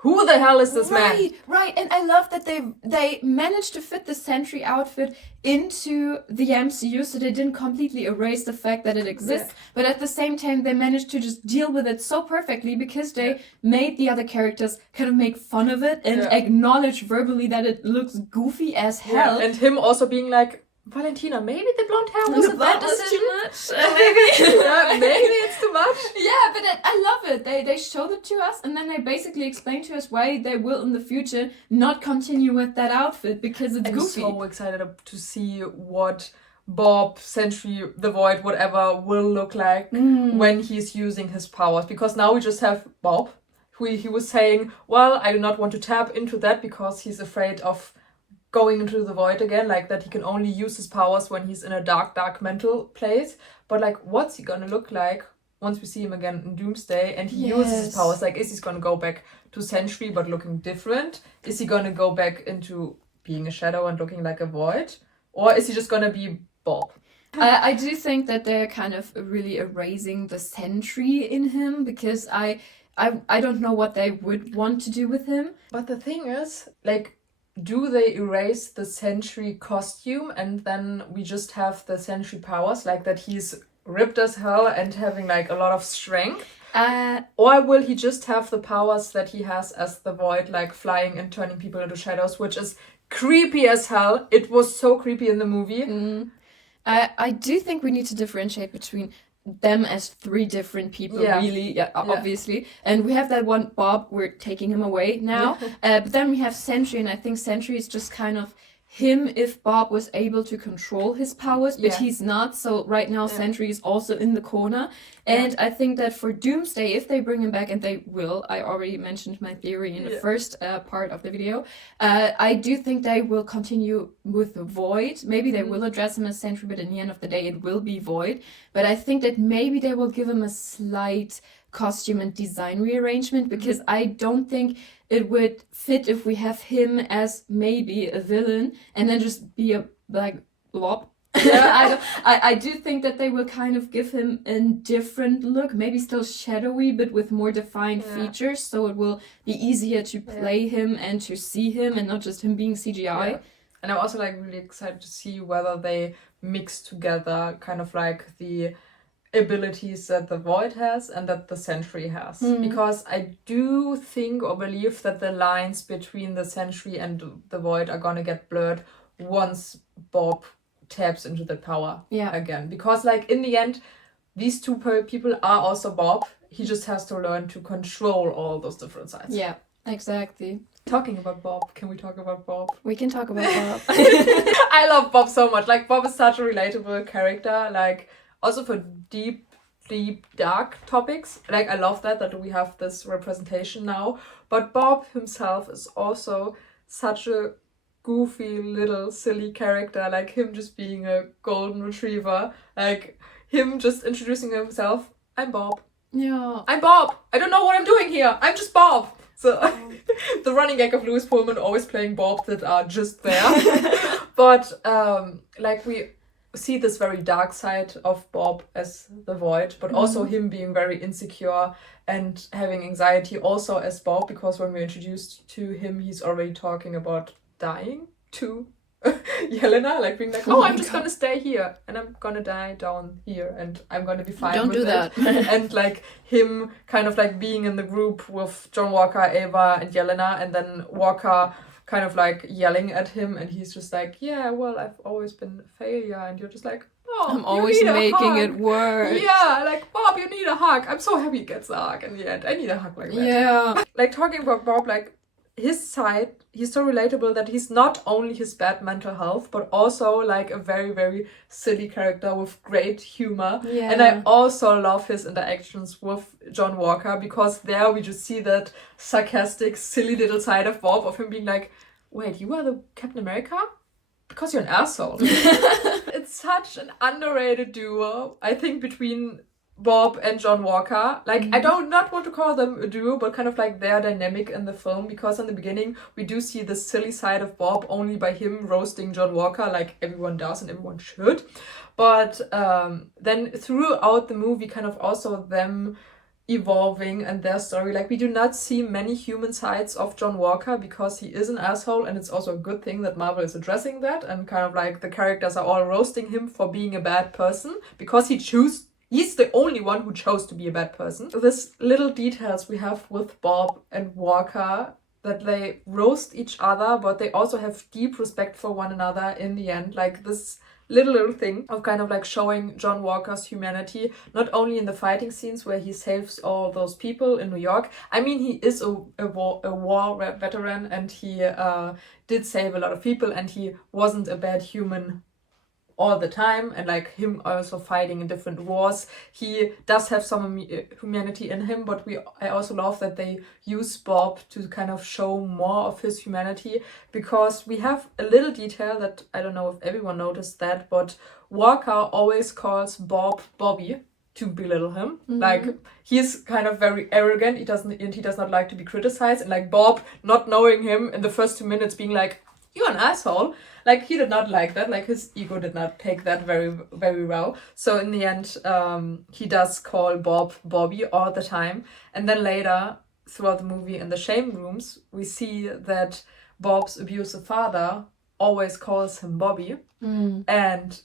who the hell is this man? Right, and I love that they managed to fit the Sentry outfit into the MCU, so they didn't completely erase the fact that it exists, but at the same time they managed to just deal with it so perfectly because they made the other characters kind of make fun of it and acknowledge verbally that it looks goofy as hell. And him also being like, Valentina, maybe the blonde hair was a bad decision. Too much. Maybe. Maybe it's too much. Yeah, but I love it. They showed it to us and then they basically explained to us why they will in the future not continue with that outfit because it's goofy. I'm so excited to see what Bob, Sentry, the Void, whatever, will look like when he's using his powers. Because now we just have Bob, who he was saying, well, I do not want to tap into that because he's afraid of going into the Void again, like that he can only use his powers when he's in a dark mental place. But like, what's he gonna look like once we see him again in Doomsday and he uses his powers? Like, is he gonna go back to Sentry but looking different? Is he gonna go back into being a shadow and looking like a Void? Or is he just gonna be Bob? I do think that they're kind of really erasing the Sentry in him because I don't know what they would want to do with him. But the thing is, like, do they erase the Sentry costume and then we just have the Sentry powers, like that he's ripped as hell and having like a lot of strength? Or will he just have the powers that he has as the Void, like flying and turning people into shadows, which is creepy as hell. It was so creepy in the movie. I do think we need to differentiate between them as three different people, obviously. And we have that one Bob, we're taking him away now. But then we have Sentry, and I think Sentry is just kind of him if Bob was able to control his powers, but he's not. So right now Sentry is also in the corner. And I think that for Doomsday, if they bring him back, and they will, I already mentioned my theory in the first part of the video, I do think they will continue with the Void. Maybe they will address him as Sentry, but in the end of the day it will be Void. But I think that maybe they will give him a slight costume and design rearrangement, because I don't think it would fit if we have him as maybe a villain and then just be a like blob. I do think that they will kind of give him a different look, maybe still shadowy but with more defined features, so it will be easier to play him and to see him and not just him being CGI. And I'm also like really excited to see whether they mix together kind of like the abilities that the Void has and that the Sentry has, because I do think or believe that the lines between the Sentry and the Void are gonna get blurred once Bob taps into the power again, because like in the end these two people are also Bob. He just has to learn to control all those different sides. Exactly. Talking about Bob, can we talk about Bob? We can talk about Bob. I love Bob so much. Like, Bob is such a relatable character, like also for deep dark topics. Like, I love that we have this representation now. But Bob himself is also such a goofy little silly character, like him just being a golden retriever. Like, him just introducing himself. I'm Bob. Yeah. I'm Bob. I don't know what I'm doing here. I'm just Bob. So the running gag of Lewis Pullman always playing Bob that are just there. But like we see this very dark side of Bob as the Void, but also him being very insecure and having anxiety also as Bob, because when we're introduced to him, he's already talking about dying to Yelena, like being like, I'm just gonna stay here and I'm gonna die down here and I'm gonna be fine Don't with do it. that. And like him kind of like being in the group with John Walker, Ava and Yelena, and then Walker kind of like yelling at him, and he's just like, yeah, well, I've always been a failure, and you're just like, oh, I'm always making it work. Yeah, like, Bob, you need a hug. I'm so happy he gets a hug in the end. I need a hug like that. Yeah. Like, talking about Bob, like, his side, he's so relatable that he's not only his bad mental health, but also, like, a very, very silly character with great humor. Yeah. And I also love his interactions with John Walker, because there we just see that sarcastic, silly little side of Bob, of him being like, wait, you are the Captain America? Because you're an asshole. It's such an underrated duo, I think, between Bob and John Walker. Like, I don't not want to call them a duo, but kind of like their dynamic in the film, because in the beginning we do see the silly side of Bob only by him roasting John Walker, like everyone does and everyone should. But then throughout the movie, kind of also them evolving and their story. Like, we do not see many human sides of John Walker because he is an asshole, and it's also a good thing that Marvel is addressing that, and kind of like the characters are all roasting him for being a bad person because he's the only one who chose to be a bad person. This little details we have with Bob and Walker, that they roast each other, but they also have deep respect for one another in the end. Like, this little thing of kind of like showing John Walker's humanity, not only in the fighting scenes where he saves all those people in New York. I mean, he is a war veteran, and he did save a lot of people, and he wasn't a bad human all the time, and like him also fighting in different wars, he does have some humanity in him. But I also love that they use Bob to kind of show more of his humanity, because we have a little detail that I don't know if everyone noticed that, but Walker always calls Bob Bobby to belittle him. Like, he's kind of very arrogant, he does not like to be criticized, and like Bob, not knowing him in the first 2 minutes, being like, you're an asshole. Like, he did not like that. Like, his ego did not take that very, very well. So in the end, he does call Bob Bobby all the time. And then later, throughout the movie, in the shame rooms, we see that Bob's abusive father always calls him Bobby. And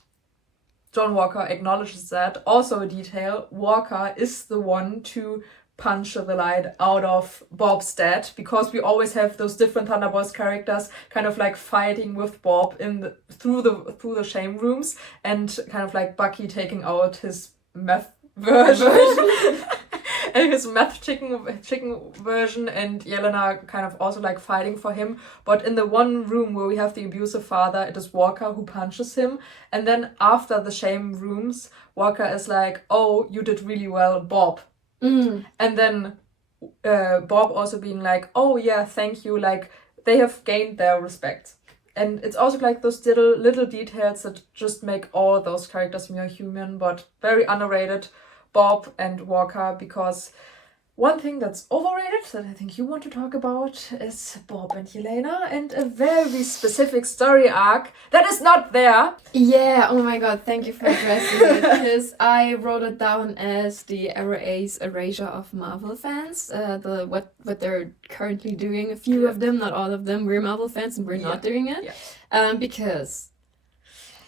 John Walker acknowledges that. Also a detail, Walker is the one to punch the light out of Bob's dad, because we always have those different Thunderbolts characters kind of like fighting with Bob through the shame rooms, and kind of like Bucky taking out his meth version and his meth chicken version, and Yelena kind of also like fighting for him. But in the one room where we have the abusive father, it is Walker who punches him, and then after the shame rooms, Walker is like, oh, you did really well, Bob. And then Bob also being like, oh yeah, thank you, like they have gained their respect. And it's also like those little details that just make all those characters more human, but very underrated, Bob and Walker, because one thing that's overrated that I think you want to talk about is Bob and Yelena, and a very specific story arc that is not there. Yeah, oh my god, thank you for addressing it, because I wrote it down as the AroAce erasure of Marvel fans, what they're currently doing. A few of them, not all of them, we're Marvel fans and we're not doing it, because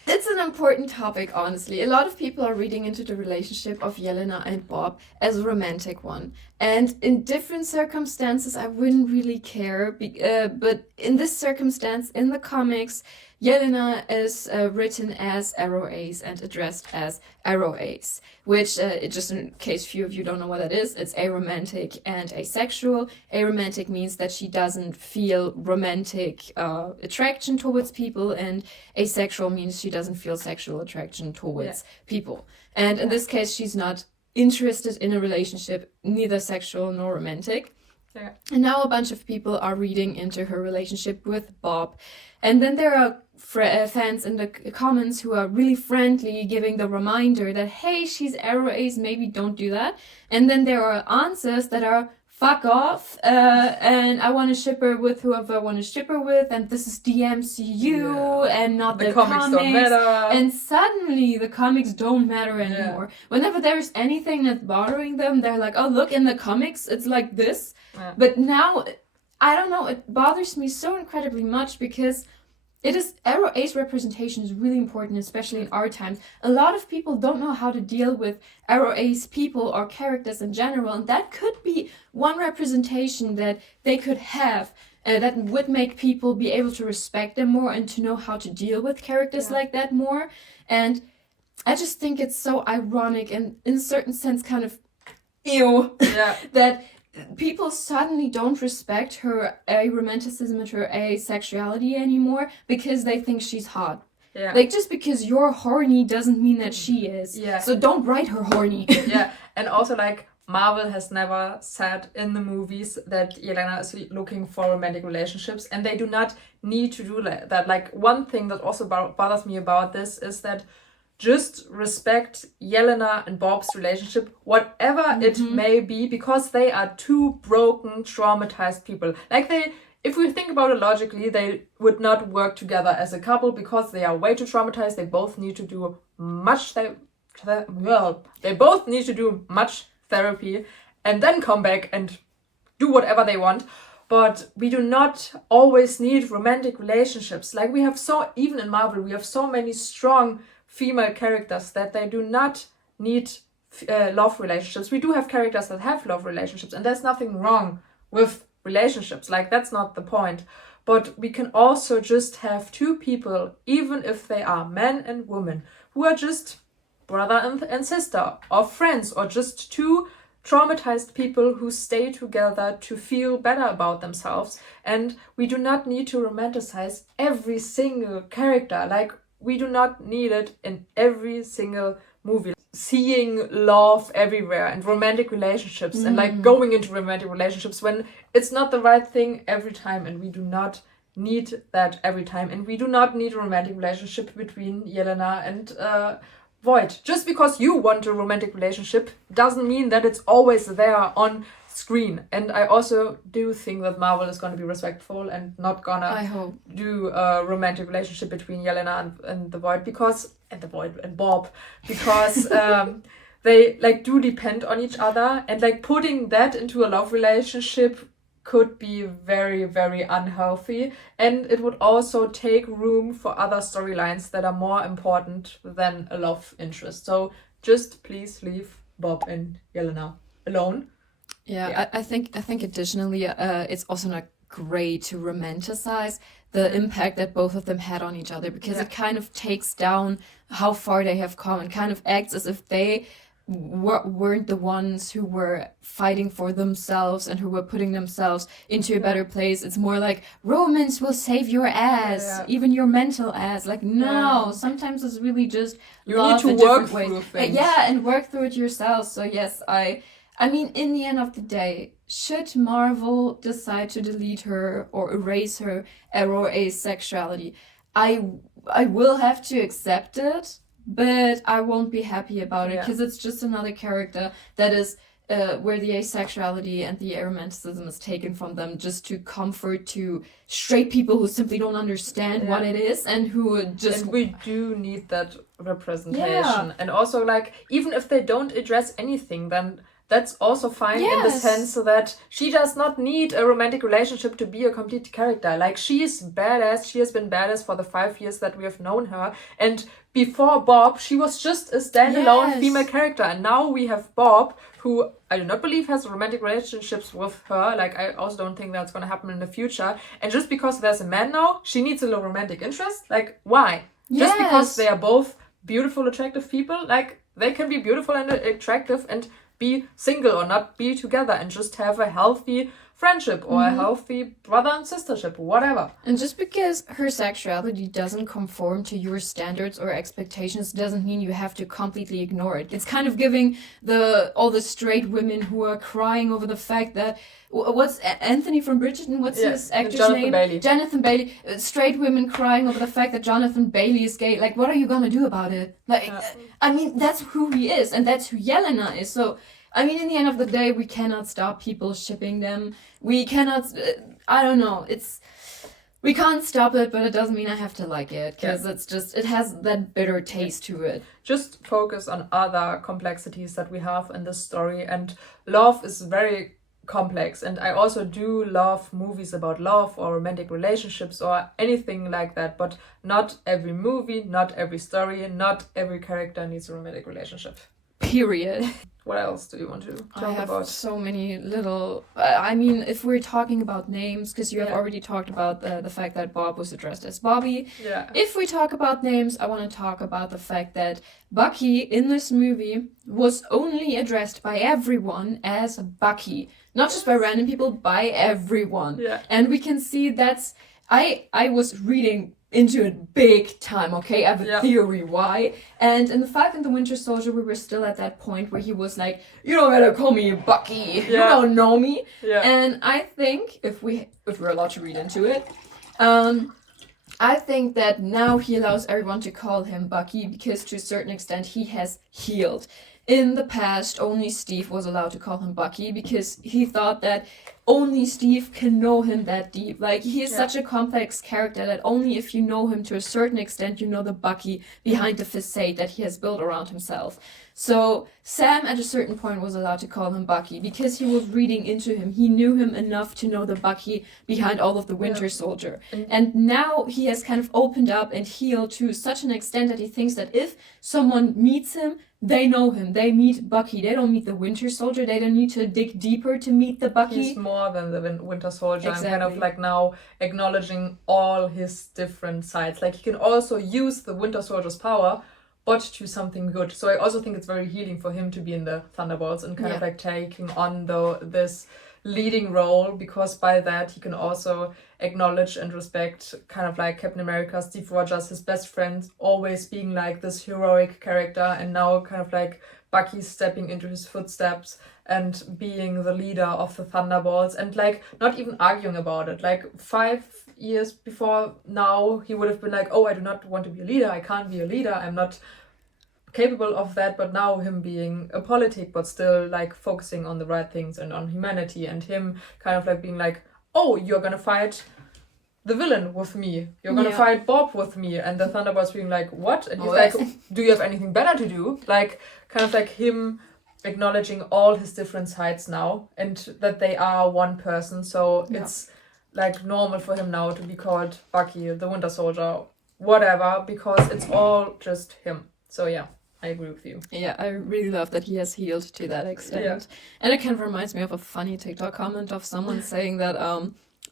it's an important topic, honestly. A lot of people are reading into the relationship of Yelena and Bob as a romantic one. And in different circumstances, I wouldn't really care. But in this circumstance, in the comics, Yelena is written as AroAce and addressed as AroAce, which, just in case few of you don't know what that is, it's aromantic and asexual. Aromantic means that she doesn't feel romantic attraction towards people, and asexual means she doesn't feel sexual attraction towards people. And in this case, she's not interested in a relationship, neither sexual nor romantic. Yeah. And now a bunch of people are reading into her relationship with Bob. And then there are fans in the comments who are really friendly, giving the reminder that, hey, she's AroAce, maybe don't do that. And then there are answers that are, fuck off, and I want to ship her with whoever I want to ship her with, and this is the MCU and not the comics. Don't matter. And suddenly the comics don't matter anymore. Whenever there's anything that's bothering them, they're like, oh, look, in the comics, it's like this. Yeah. But now, I don't know, it bothers me so incredibly much because AroAce representation is really important, especially in our times. A lot of people don't know how to deal with AroAce people or characters in general, and that could be one representation that they could have that would make people be able to respect them more and to know how to deal with characters like that more. And I just think it's so ironic and in a certain sense kind of ew that people suddenly don't respect her aromanticism and her asexuality anymore because they think she's hot. Yeah. Like, just because you're horny doesn't mean that she is. Yeah. So don't write her horny. Yeah, and also, like, Marvel has never said in the movies that Yelena is looking for romantic relationships, and they do not need to do that. Like, one thing that also bothers me about this is that just respect Yelena and Bob's relationship, whatever it may be, because they are two broken, traumatized people. Like, if we think about it logically, they would not work together as a couple because they are way too traumatized. They both need to do much therapy and then come back and do whatever they want. But we do not always need romantic relationships. Like, even in Marvel, we have so many strong female characters that they do not need love relationships. We do have characters that have love relationships, and there's nothing wrong with relationships. Like, that's not the point. But we can also just have two people, even if they are men and women, who are just brother and sister, or friends, or just two traumatized people who stay together to feel better about themselves. And we do not need to romanticize every single character. Like, we do not need it in every single movie. Seeing love everywhere and romantic relationships and like going into romantic relationships when it's not the right thing every time, and we do not need that every time. And we do not need a romantic relationship between Yelena and Void. Just because you want a romantic relationship doesn't mean that it's always there on screen. And I also do think that Marvel is going to be respectful and not gonna do a romantic relationship between Yelena and the Void and Bob, because they like do depend on each other, and like putting that into a love relationship could be very, very unhealthy, and it would also take room for other storylines that are more important than a love interest. So just please leave Bob and Yelena alone. Yeah. I think additionally, it's also not great to romanticize the impact that both of them had on each other, because it kind of takes down how far they have come and kind of acts as if they weren't the ones who were fighting for themselves and who were putting themselves into a better place. It's more like, romance will save your ass, even your mental ass. Like, no, sometimes it's really just you need to work through things. And work through it yourself. So yes, I mean, in the end of the day, should Marvel decide to delete her or erase her AroAce sexuality, I will have to accept it, but I won't be happy about it, because it's just another character that is where the asexuality and the aromanticism is taken from them just to comfort to straight people who simply don't understand what it is, and who just... And we do need that representation. And also, like, even if they don't address anything, then that's also fine in the sense that she does not need a romantic relationship to be a complete character. Like, she's badass. She has been badass for the 5 years that we have known her. And before Bob, she was just a standalone female character. And now we have Bob, who I do not believe has romantic relationships with her. Like, I also don't think that's going to happen in the future. And just because there's a man now, she needs a little romantic interest? Like, why? Just because they are both beautiful, attractive people? Like, they can be beautiful and attractive and be single or not be together and just have a healthy friendship or a healthy brother and sistership, whatever. And just because her sexuality doesn't conform to your standards or expectations doesn't mean you have to completely ignore it. It's kind of giving all the straight women who are crying over the fact that what's Anthony from Bridgerton? What's his actor's name? Bailey. Jonathan Bailey. Straight women crying over the fact that Jonathan Bailey is gay. Like, what are you gonna do about it? Like, I mean, that's who he is, and that's who Yelena is. So, I mean, in the end of the day, we cannot stop people shipping them. We cannot. I don't know. We can't stop it, but it doesn't mean I have to like it, because it has that bitter taste to it. Just focus on other complexities that we have in this story, and love is very complex, and I also do love movies about love or romantic relationships or anything like that, but not every movie, not every story, not every character needs a romantic relationship. Period. What else do you want to talk about? I have so many little... I mean, if we're talking about names, because you have already talked about the fact that Bob was addressed as Bobby. Yeah. If we talk about names, I want to talk about the fact that Bucky in this movie was only addressed by everyone as Bucky. Not just by random people, by everyone. Yeah. And we can see that's... I was reading into it big time, okay? I have a theory why. And in The Falcon and the Winter Soldier, we were still at that point where he was like, you don't gotta call me Bucky, you don't know me. Yeah. And I think, if we're allowed to read into it, I think that now he allows everyone to call him Bucky because to a certain extent he has healed. In the past, only Steve was allowed to call him Bucky because he thought that only Steve can know him that deep. Like, he is such a complex character that only if you know him to a certain extent, you know the Bucky behind the facade that he has built around himself. So Sam at a certain point was allowed to call him Bucky because he was reading into him. He knew him enough to know the Bucky behind all of the Winter Soldier. And now he has kind of opened up and healed to such an extent that he thinks that if someone meets him, they know him. They meet Bucky. They don't meet the Winter Soldier. They don't need to dig deeper to meet the Bucky. He's more than the Winter Soldier. Exactly. And kind of like now acknowledging all his different sides. Like, he can also use the Winter Soldier's power, but to something good. So I also think it's very healing for him to be in the Thunderbolts and kind of like taking on this leading role, because by that he can also acknowledge and respect kind of like Captain America, Steve Rogers, his best friend, always being like this heroic character, and now kind of like Bucky stepping into his footsteps and being the leader of the Thunderbolts, and like not even arguing about it. Like 5 years before now, he would have been like, oh, I do not want to be a leader, I can't be a leader, I'm not capable of that. But now him being a politic but still like focusing on the right things and on humanity, and him kind of like being like, oh, you're gonna fight the villain with me, you're gonna fight Bob with me, and the Thunderbolts being like, what? And he's like, do you have anything better to do? Like, kind of like him acknowledging all his different sides now, and that they are one person. So it's like normal for him now to be called Bucky, the Winter Soldier, whatever, because it's all just him. So yeah, I agree with you. Yeah, I really love that he has healed to that extent. Yeah. And it kind of reminds me of a funny TikTok comment of someone saying that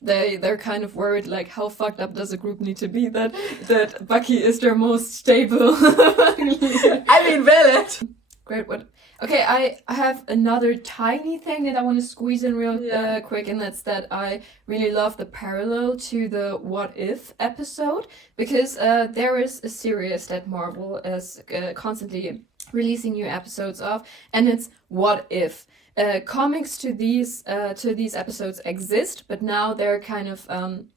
they're kind of worried, like, how fucked up does a group need to be that Bucky is their most stable. I mean, valid. Great. Okay, I have another tiny thing that I want to squeeze in real quick, and that's that I really love the parallel to the What If episode, because there is a series that Marvel is constantly releasing new episodes of, and it's What If. Comics to these episodes exist, but now they're kind of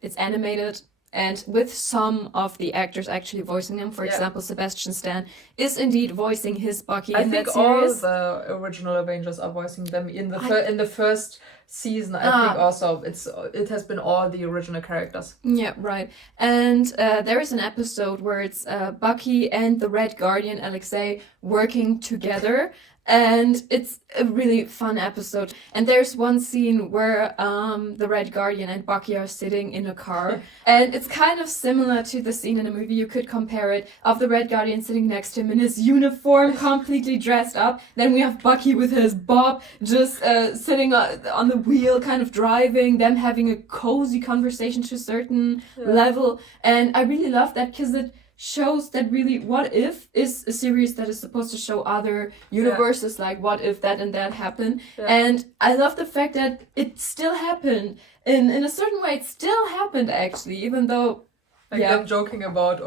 it's animated, and with some of the actors actually voicing them. For example, Sebastian Stan is indeed voicing his Bucky in that series. I think all the original Avengers are voicing them in the first season. I think also it has been all the original characters. Yeah, right. And there is an episode where it's Bucky and the Red Guardian Alexei working together. And it's a really fun episode. And there's one scene where the Red Guardian and Bucky are sitting in a car. And it's kind of similar to the scene in the movie. You could compare it of the Red Guardian sitting next to him in his uniform, completely dressed up. Then we have Bucky with his bob, just sitting on the wheel, kind of driving, them having a cozy conversation to a certain level. And I really love that because it shows that really What If is a series that is supposed to show other universes, like what if that and that happened. And I love the fact that it still happened. In a certain way, it still happened, actually, even though... Like them joking about,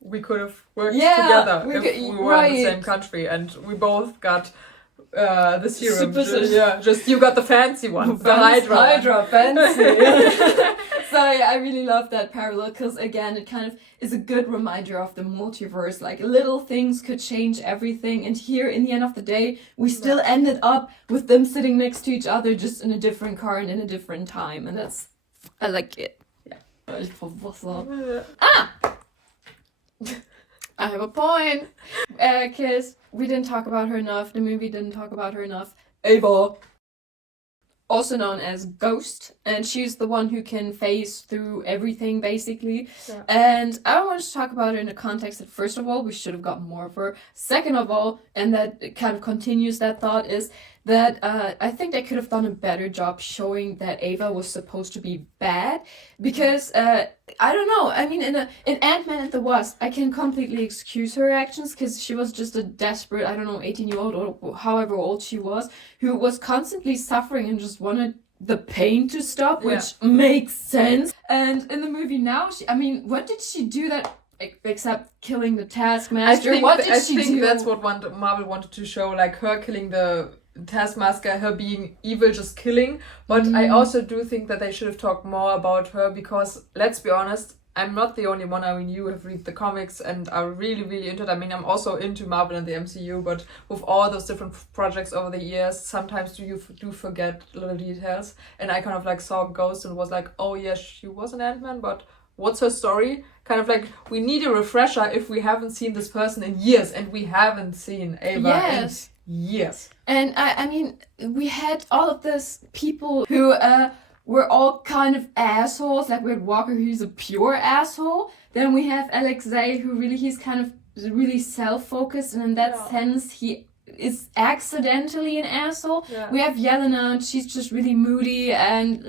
we could have worked together if we were in the same country, and we both got the serum. Just you got the fancy one, the Hydra fancy. So I really love that parallel, because again, it kind of is a good reminder of the multiverse. Like, little things could change everything, and here, in the end of the day, we still ended up with them sitting next to each other, just in a different car and in a different time, and I like it. I have a point. Because we didn't talk about her enough. The movie didn't talk about her enough. Ava. Also known as Ghost. And she's the one who can phase through everything, basically. Yeah. And I want to talk about her in the context that, first of all, we should have gotten more of her. Second of all, and that kind of continues that thought, is that I think they could have done a better job showing that Ava was supposed to be bad, because I don't know. I mean, in Ant-Man and the Wasp, I can completely excuse her actions, because she was just a desperate, 18-year-old or however old she was, who was constantly suffering and just wanted the pain to stop, which makes sense. And in the movie now, what did she do that? Except killing the Taskmaster. I think that's what Marvel wanted to show, like her killing the Taskmaster, her being evil, just killing. But I also do think that they should have talked more about her, because let's be honest, I'm not the only one. I mean, you have read the comics and are really, really into it. I mean, I'm also into Marvel and the MCU, but with all those different projects over the years, sometimes you do forget little details. And I kind of like saw Ghost and was like, oh yeah, she was an Ant-Man, but what's her story? Kind of like, we need a refresher if we haven't seen this person in years, and we haven't seen Ava in years. And I mean, we had all of these people who were all kind of assholes. Like, we had Walker, who's a pure asshole. Then we have Alexei, who he's kind of really self-focused, and in that sense, he is accidentally an asshole. Yeah. We have Yelena, she's just really moody and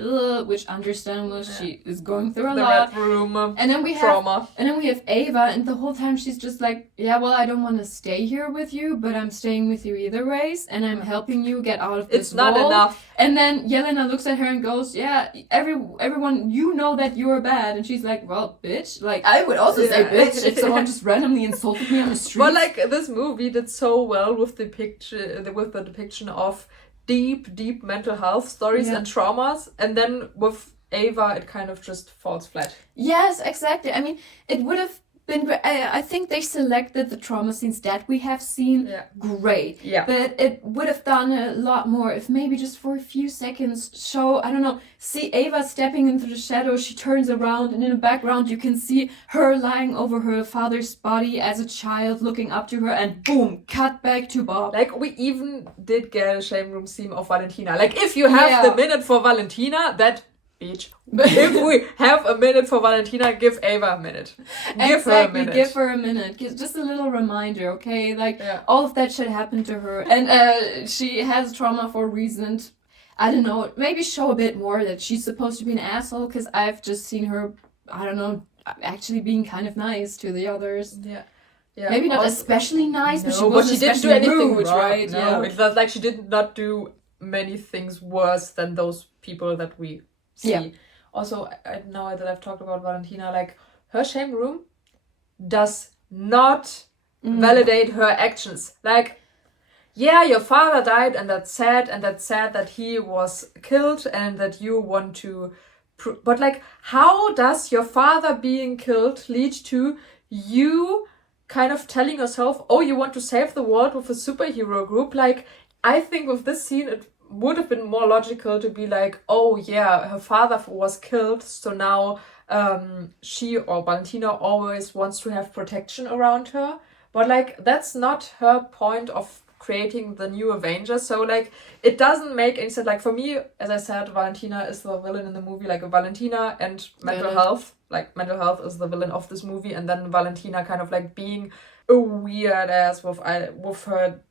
which understandable, she is going through a lot. Red room, and then we trauma. And then we have Ava, and the whole time she's just like, I don't want to stay here with you, but I'm staying with you either ways, and I'm helping you get out of this It's not world. Enough. And then Yelena looks at her and goes, everyone, you know that you're bad. And she's like, well, bitch. Like, I would also say bitch if someone just randomly insulted me on the street. But like, this movie did so well with the depiction of deep mental health stories and traumas, and then with Ava it kind of just falls flat. Yes, exactly. I mean, it would have been great. I think they selected the trauma scenes that we have seen great. Yeah. But it would have done a lot more if maybe just for a few seconds show, see Ava stepping into the shadow, she turns around, and in the background you can see her lying over her father's body as a child looking up to her, and boom, cut back to Bob. Like, we even did get a shame room scene of Valentina. Like, if you have the minute for Valentina, that bitch. If we have a minute for Valentina, give Ava a minute. Give her a minute. Just a little reminder, okay? Like, all of that shit happened to her. And she has trauma for a reason. I don't know, maybe show a bit more that she's supposed to be an asshole, because I've just seen her, actually being kind of nice to the others. Yeah. Maybe not especially nice, but she didn't do anything rude, right? No, it was like she did not do many things worse than those people that we see. Yeah. Also, now that I've talked about Valentina, like, her shame room does not validate her actions. Like, your father died, and that's sad that he was killed and that you want to... But, like, how does your father being killed lead to you kind of telling yourself, you want to save the world with a superhero group? Like, I think with this scene, it would have been more logical to be like, her father was killed, so now she or Valentina always wants to have protection around her. But like, that's not her point of creating the new Avengers, so like, it doesn't make any sense. Like, for me, as I said, Valentina is the villain in the movie. Like, Valentina and mental health, like, mental health is the villain of this movie, and then Valentina kind of like being a weird ass with her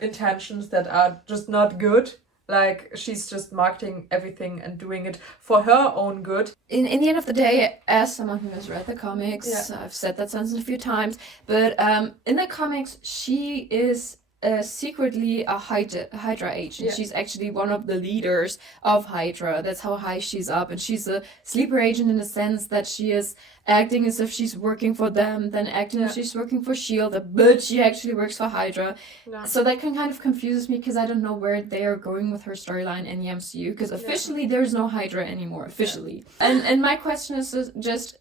intentions that are just not good. Like, she's just marketing everything and doing it for her own good. In the end of the day, as someone who has read the comics, I've said that sentence a few times, but in the comics, she is secretly a Hydra agent. Yeah. She's actually one of the leaders of Hydra. That's how high she's up. And she's a sleeper agent in the sense that she is acting as if she's working for them, then acting as if she's working for S.H.I.E.L.D., but she actually works for Hydra. Yeah. So that kind of confuses me because I don't know where they are going with her storyline in the MCU, because officially there's no Hydra anymore, officially. Yeah. And my question is just,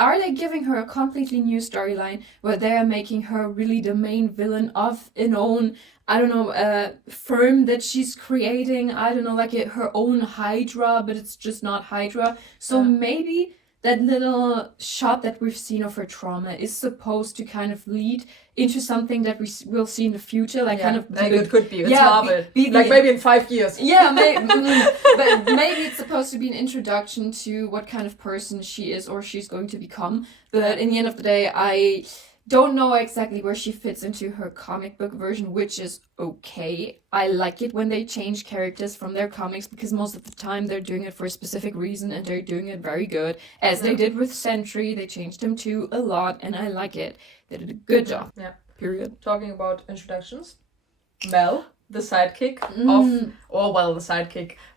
are they giving her a completely new storyline where they are making her really the main villain of an own, I don't know, firm that she's creating, I don't know, like her own Hydra, but it's just not Hydra. So maybe that little shot that we've seen of her trauma is supposed to kind of lead into something that we will see in the future, like kind of... Like it could be, it's Marvel. Like maybe in 5 years. Yeah, but maybe it's supposed to be an introduction to what kind of person she is or she's going to become. But in the end of the day, I don't know exactly where she fits into her comic book version, which is okay. I like it when they change characters from their comics, because most of the time they're doing it for a specific reason and they're doing it very good. As they did with Sentry, they changed him too a lot, and I like it. They did a good job. Yeah. Period. Talking about introductions, Mel, the sidekick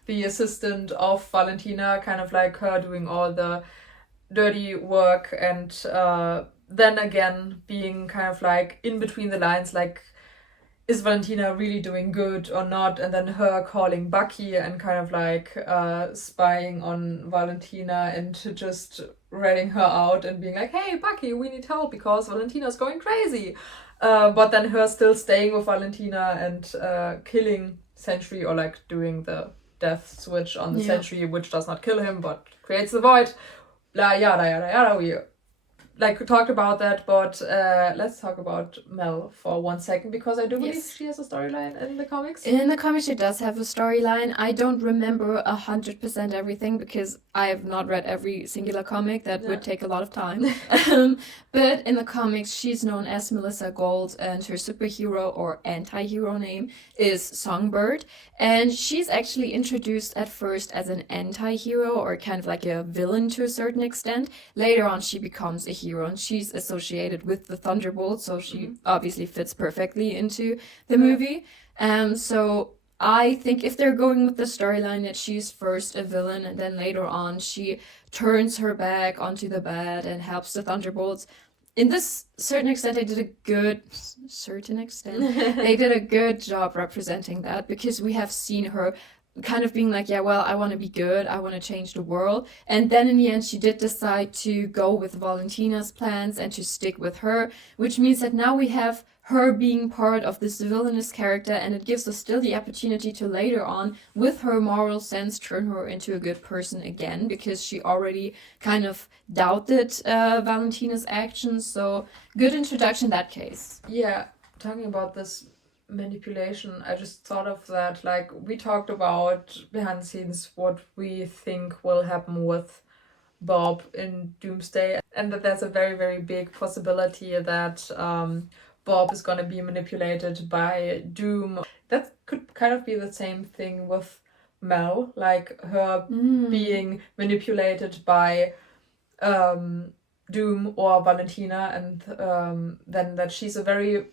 the assistant of Valentina, kind of like her doing all the dirty work, and then again being kind of like in between the lines, like, is Valentina really doing good or not? And then her calling Bucky and kind of like spying on Valentina and just ratting her out and being like, hey Bucky, we need help because Valentina's going crazy. But then her still staying with Valentina and killing Sentry, or like doing the death switch on the Sentry, which does not kill him but creates the void. Yada yada yada. We like talked about that, but let's talk about Mel for 1 second, because I do believe she has a storyline in the comics. In the comics, she does have a storyline. I don't remember 100% everything because I have not read every singular comic. That would take a lot of time. But in the comics, she's known as Melissa Gold, and her superhero or anti-hero name is Songbird. And she's actually introduced at first as an anti-hero, or kind of like a villain to a certain extent. Later on, she becomes a hero, and she's associated with the Thunderbolts, so she obviously fits perfectly into the movie. So I think if they're going with the storyline that she's first a villain and then later on she turns her back onto the bad and helps the Thunderbolts, in this certain extent they did a good job representing that, because we have seen her kind of being like, yeah, well, I want to be good, I want to change the world. And then in the end, she did decide to go with Valentina's plans and to stick with her, which means that now we have her being part of this villainous character, and it gives us still the opportunity to later on, with her moral sense, turn her into a good person again, because she already kind of doubted Valentina's actions. So good introduction in that case. Yeah, talking about this manipulation, I just thought of that, like, we talked about behind the scenes what we think will happen with Bob in Doomsday, and that there's a very, very big possibility that Bob is gonna be manipulated by Doom. That could kind of be the same thing with Mel, like her being manipulated by Doom or Valentina, and then that she's a very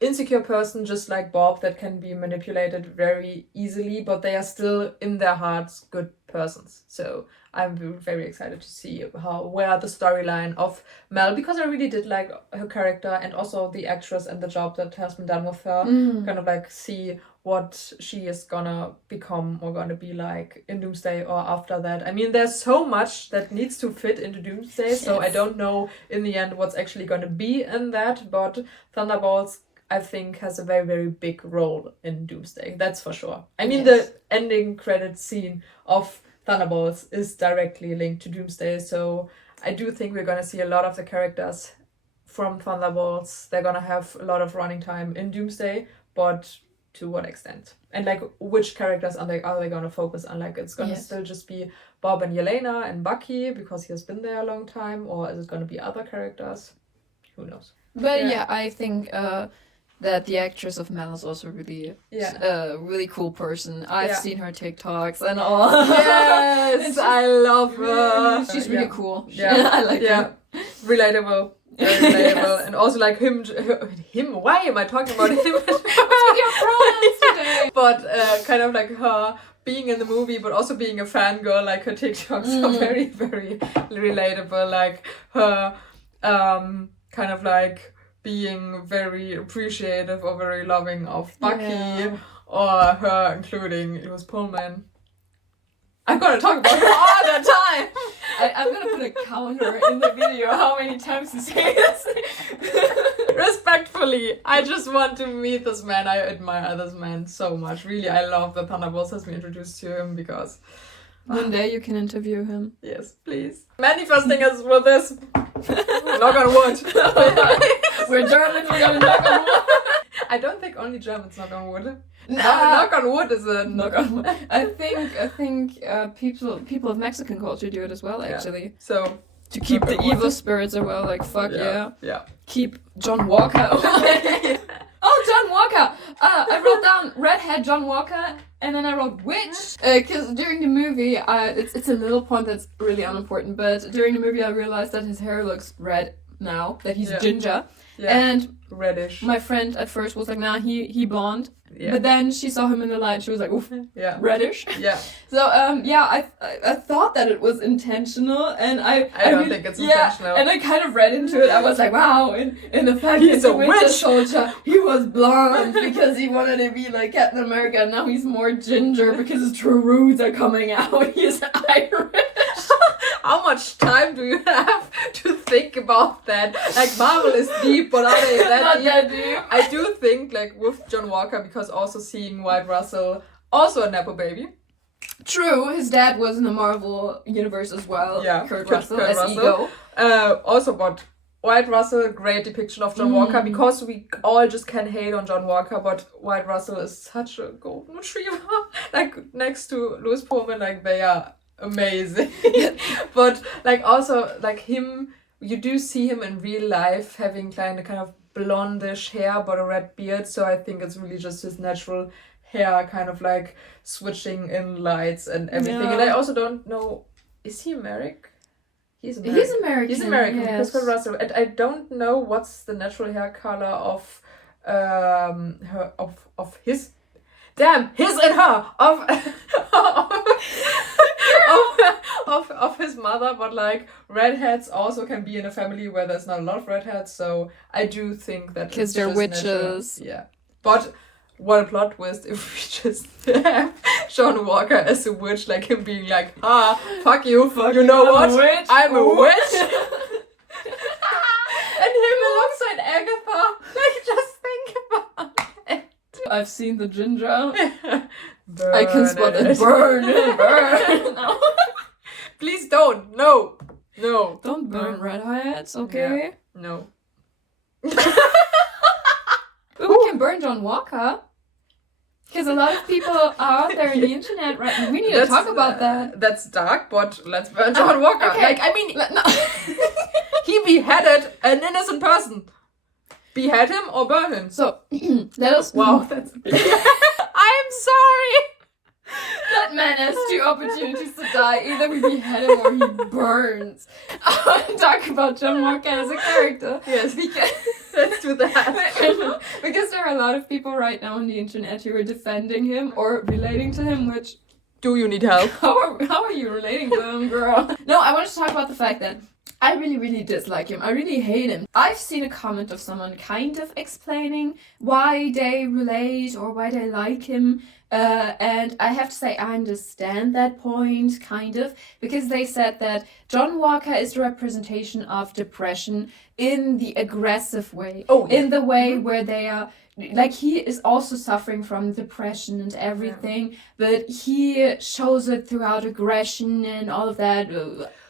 insecure person, just like Bob, that can be manipulated very easily, but they are still in their hearts good persons. So I'm very excited to see where the storyline of Mel, because I really did like her character and also the actress and the job that has been done with her, kind of like see what she is gonna become or gonna be like in Doomsday or after that. I mean, there's so much that needs to fit into Doomsday, so I don't know in the end what's actually gonna be in that, but Thunderbolts, I think, has a very, very big role in Doomsday. That's for sure. I mean, the ending credit scene of Thunderbolts is directly linked to Doomsday, so I do think we're gonna see a lot of the characters from Thunderbolts. They're gonna have a lot of running time in Doomsday, but to what extent? And like, which characters are they gonna focus on? Like, it's gonna still just be Bob and Yelena and Bucky because he has been there a long time, or is it gonna be other characters? Who knows? But yeah I think that the actress of Mel is also really a really cool person. I've seen her TikToks and all. Yes, I love her. She's really cool. Yeah, I like her. Relatable. Very relatable. And also like him, why am I talking about him? Today. But kind of like her being in the movie, but also being a fangirl, like her TikToks are very, very relatable. Like her kind of like being very appreciative or very loving of Bucky, or her including Lewis Pullman. I'm gonna talk about her all the time. I'm gonna put a counter in the video how many times you say this. Respectfully, I just want to meet this man. I admire this man so much. Really, I love that Thunderbolts has been introduced to him because one day you can interview him. Yes, please. Manifesting us with this. Knock on wood. We're German, we're gonna knock on wood. I don't think only Germans knock on wood. Knock on wood is a knock on wood. I think people of Mexican culture do it as well, actually. Yeah. So to keep the evil spirits away, like fuck yeah. Keep John Walker away. Oh, John Walker! I wrote down redhead John Walker, and then I wrote witch. Because during the movie, it's a little point that's really unimportant, but during the movie I realized that his hair looks red now, that he's ginger. Yeah. And reddish. My friend at first was like, nah, he blonde. Yeah. But then she saw him in the light and she was like, oof, reddish. Yeah. So, I thought that it was intentional, and I don't think it's intentional. And I kind of read into it. I was like, wow, in the fact he's a Winter Soldier, he was blonde because he wanted to be like Captain America, and now he's more ginger because his true roots are coming out. He's Irish. How much time do you have to think about that? Like, Marvel is deep, but are they that deep? I do think, like, with John Walker, because also seeing White Russell, also a Nepo baby. True, his dad was in the Marvel universe as well. Yeah, Kurt Russell as Ego. Also, but White Russell, great depiction of John Walker, because we all just can hate on John Walker, but White Russell is such a golden retriever. Like, next to Lewis Pullman, like, they are amazing. But like also like him, you do see him in real life having kind of blondish hair but a red beard, so I think it's really just his natural hair kind of like switching in lights and everything. And I also don't know, is he American? He's American yes. because Kurt Russell. And I don't know what's the natural hair color of his his and her of his mother, but like redheads also can be in a family where there's not a lot of redheads, so I do think that because they're witches. Natural. Yeah, but what a plot twist if we just have John Walker as a witch, like him being like, fuck you, you know what? I'm a witch. And him alongside Agatha. Like, just think about it. I've seen the ginger. Burn I can spot it. Burn. No. Please don't. No. Don't burn redheads, okay? Yeah. No. But we can burn John Walker. Because a lot of people are out there in the internet right now. We need to talk about that. That's dark, but let's burn John Walker. Okay. Like, I mean, he beheaded an innocent person. Behead him or burn him. So, let us... Wow, that's... I'm sorry! That man has two opportunities to die. Either we behead him or he burns. I want to talk about John Walker as a character. Yes, let's do that. Because there are a lot of people right now on the internet who are defending him or relating to him, which... Do you need help? How are you relating to him, girl? No, I want to talk about the fact that I really, really dislike him. I really hate him. I've seen a comment of someone kind of explaining why they relate or why they like him. And I have to say I understand that point, kind of, because they said that John Walker is the representation of depression in the aggressive way. Oh, yeah. In the way where they are... Like, he is also suffering from depression and everything, but he shows it throughout aggression and all of that.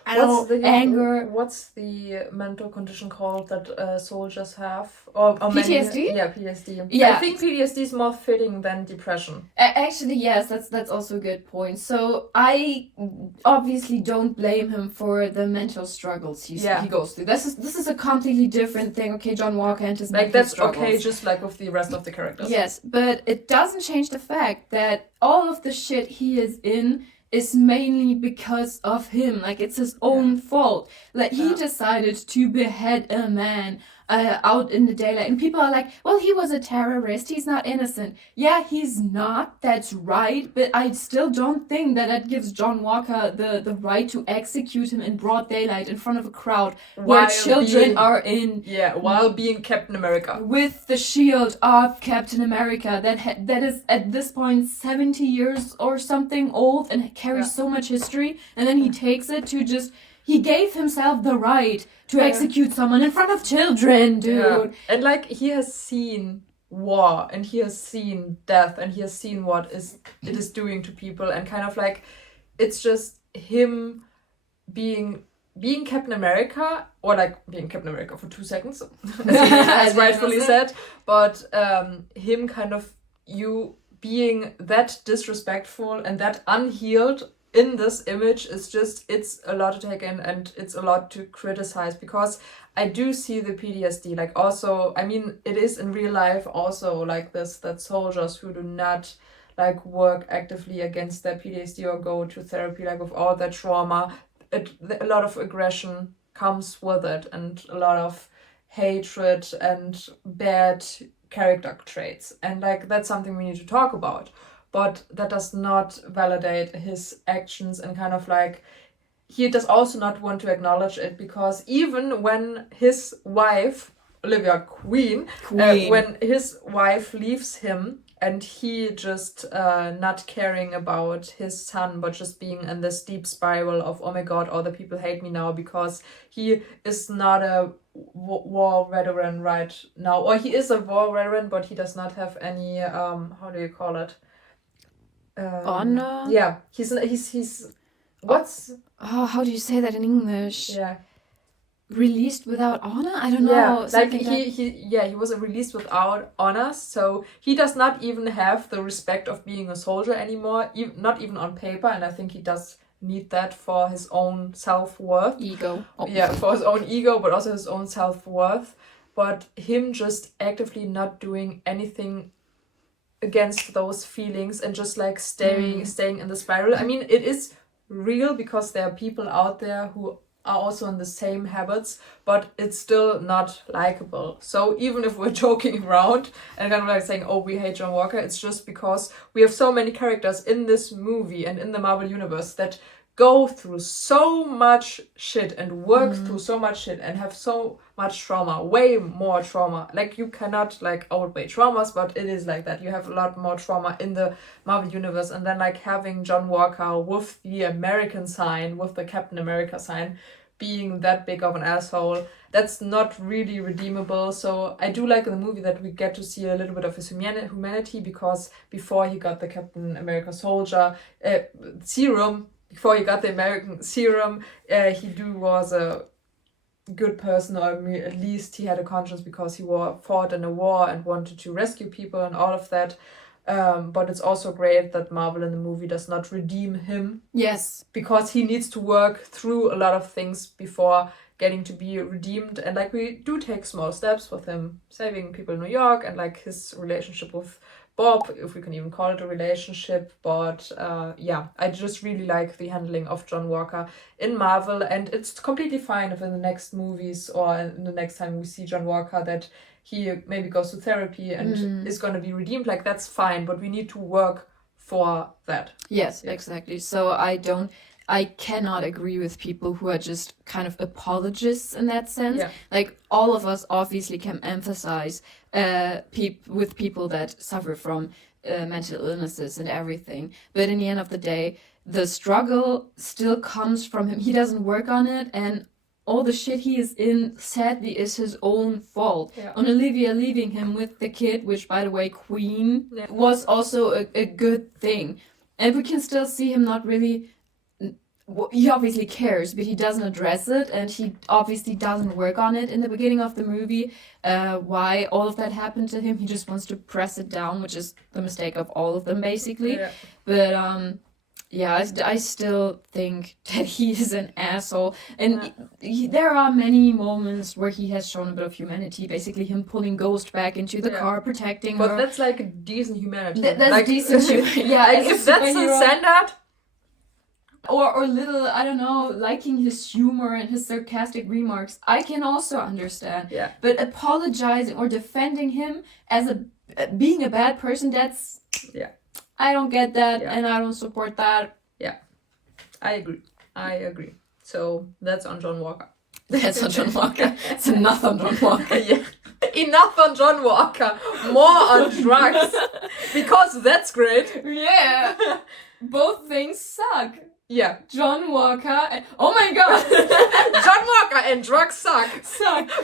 anger. What's the mental condition called that soldiers have? Or PTSD? PTSD. Yeah. I think PTSD is more fitting than depression. Actually, yes, that's also a good point. So I obviously don't blame him for the mental struggles he goes through. This is a completely different thing. Okay, John Walker and his mental struggles. Okay, just like with the rest of the characters. Yes, but it doesn't change the fact that all of the shit he is in is mainly because of him. Like, it's his own fault. Like, he decided to behead a man out in the daylight. And people are like, well, he was a terrorist. He's not innocent. Yeah, he's not. That's right. But I still don't think that gives John Walker the right to execute him in broad daylight in front of a crowd where children are in. Yeah, while being Captain America. With the shield of Captain America that is at this point 70 years or something old and carries so much history. And then he takes it to just... He gave himself the right to execute someone in front of children, dude. Yeah. And like, he has seen war and he has seen death and he has seen what it is doing to people, and kind of like, it's just him being Captain America, or like being Captain America for 2 seconds, as rightfully said, but him kind of being that disrespectful and that unhealed in this image is just, it's a lot to take in and it's a lot to criticize, because I do see the PTSD. Like, also, I mean, it is in real life also like this, that soldiers who do not like work actively against their PTSD or go to therapy, like with all that trauma, a lot of aggression comes with it, and a lot of hatred and bad character traits, and like, that's something we need to talk about. But that does not validate his actions, and kind of like, he does also not want to acknowledge it, because even when his wife, Olivia Queen. When his wife leaves him and he just not caring about his son, but just being in this deep spiral of, oh my god, all the people hate me now, because he is not a war veteran right now, or he is a war veteran, but he does not have any, how do you call it? Honor? Yeah, he's what's how do you say that in English? Yeah, released without honor? I don't know. Yeah, like he was released without honor, so he does not even have the respect of being a soldier anymore, not even on paper, and I think he does need that for his own self-worth. Ego. Oh. Yeah, for his own ego, but also his own self-worth. But him just actively not doing anything against those feelings and just like staying in the spiral. I mean, it is real because there are people out there who are also in the same habits, but it's still not likable. So even if we're joking around and kind of like saying, oh, we hate John Walker, it's just because we have so many characters in this movie and in the Marvel Universe that go through so much shit and work through so much shit and have so much trauma, way more trauma. Like, you cannot like outweigh traumas, but it is like that. You have a lot more trauma in the Marvel Universe, and then like having John Walker with the American sign, with the Captain America sign, being that big of an asshole, that's not really redeemable. So I do like in the movie that we get to see a little bit of his humanity, because before he got the Captain America soldier serum, before he got the American serum, he was a good person, or at least he had a conscience because he fought in a war and wanted to rescue people and all of that. But it's also great that Marvel in the movie does not redeem him. Yes. Because he needs to work through a lot of things before getting to be redeemed. And like, we do take small steps with him saving people in New York, and like his relationship with Bob, if we can even call it a relationship. But yeah, I just really like the handling of John Walker in Marvel, and it's completely fine if in the next movies or in the next time we see John Walker that he maybe goes to therapy and is going to be redeemed. Like, that's fine, but we need to work for that. Yes, exactly. So I cannot agree with people who are just kind of apologists in that sense. Yeah. Like, all of us obviously can empathize with people that suffer from mental illnesses and everything. But in the end of the day, the struggle still comes from him. He doesn't work on it, and all the shit he is in, sadly, is his own fault. Yeah. On Olivia leaving him with the kid, which, by the way, Queen, was also a good thing. And we can still see him not really he obviously cares, but he doesn't address it, and he obviously doesn't work on it in the beginning of the movie. Why all of that happened to him, he just wants to press it down, which is the mistake of all of them, basically. Yeah. But yeah, I still think that he is an asshole, and there are many moments where he has shown a bit of humanity. Basically, him pulling Ghost back into the car, protecting her. But that's like a decent humanity. That's like, decent humanity. Yeah, like if that's the standard. Or little, I don't know, liking his humor and his sarcastic remarks, I can also understand. Yeah. But apologizing or defending him as being a bad person, that's... Yeah. I don't get that, and I don't support that. Yeah. I agree. So that's on John Walker. That's on John Walker. It's enough on John Walker. Yeah. Enough on John Walker. More on drugs. Because that's great. Yeah. Both things suck. Yeah. John Walker and... Oh my god! John Walker and drugs suck.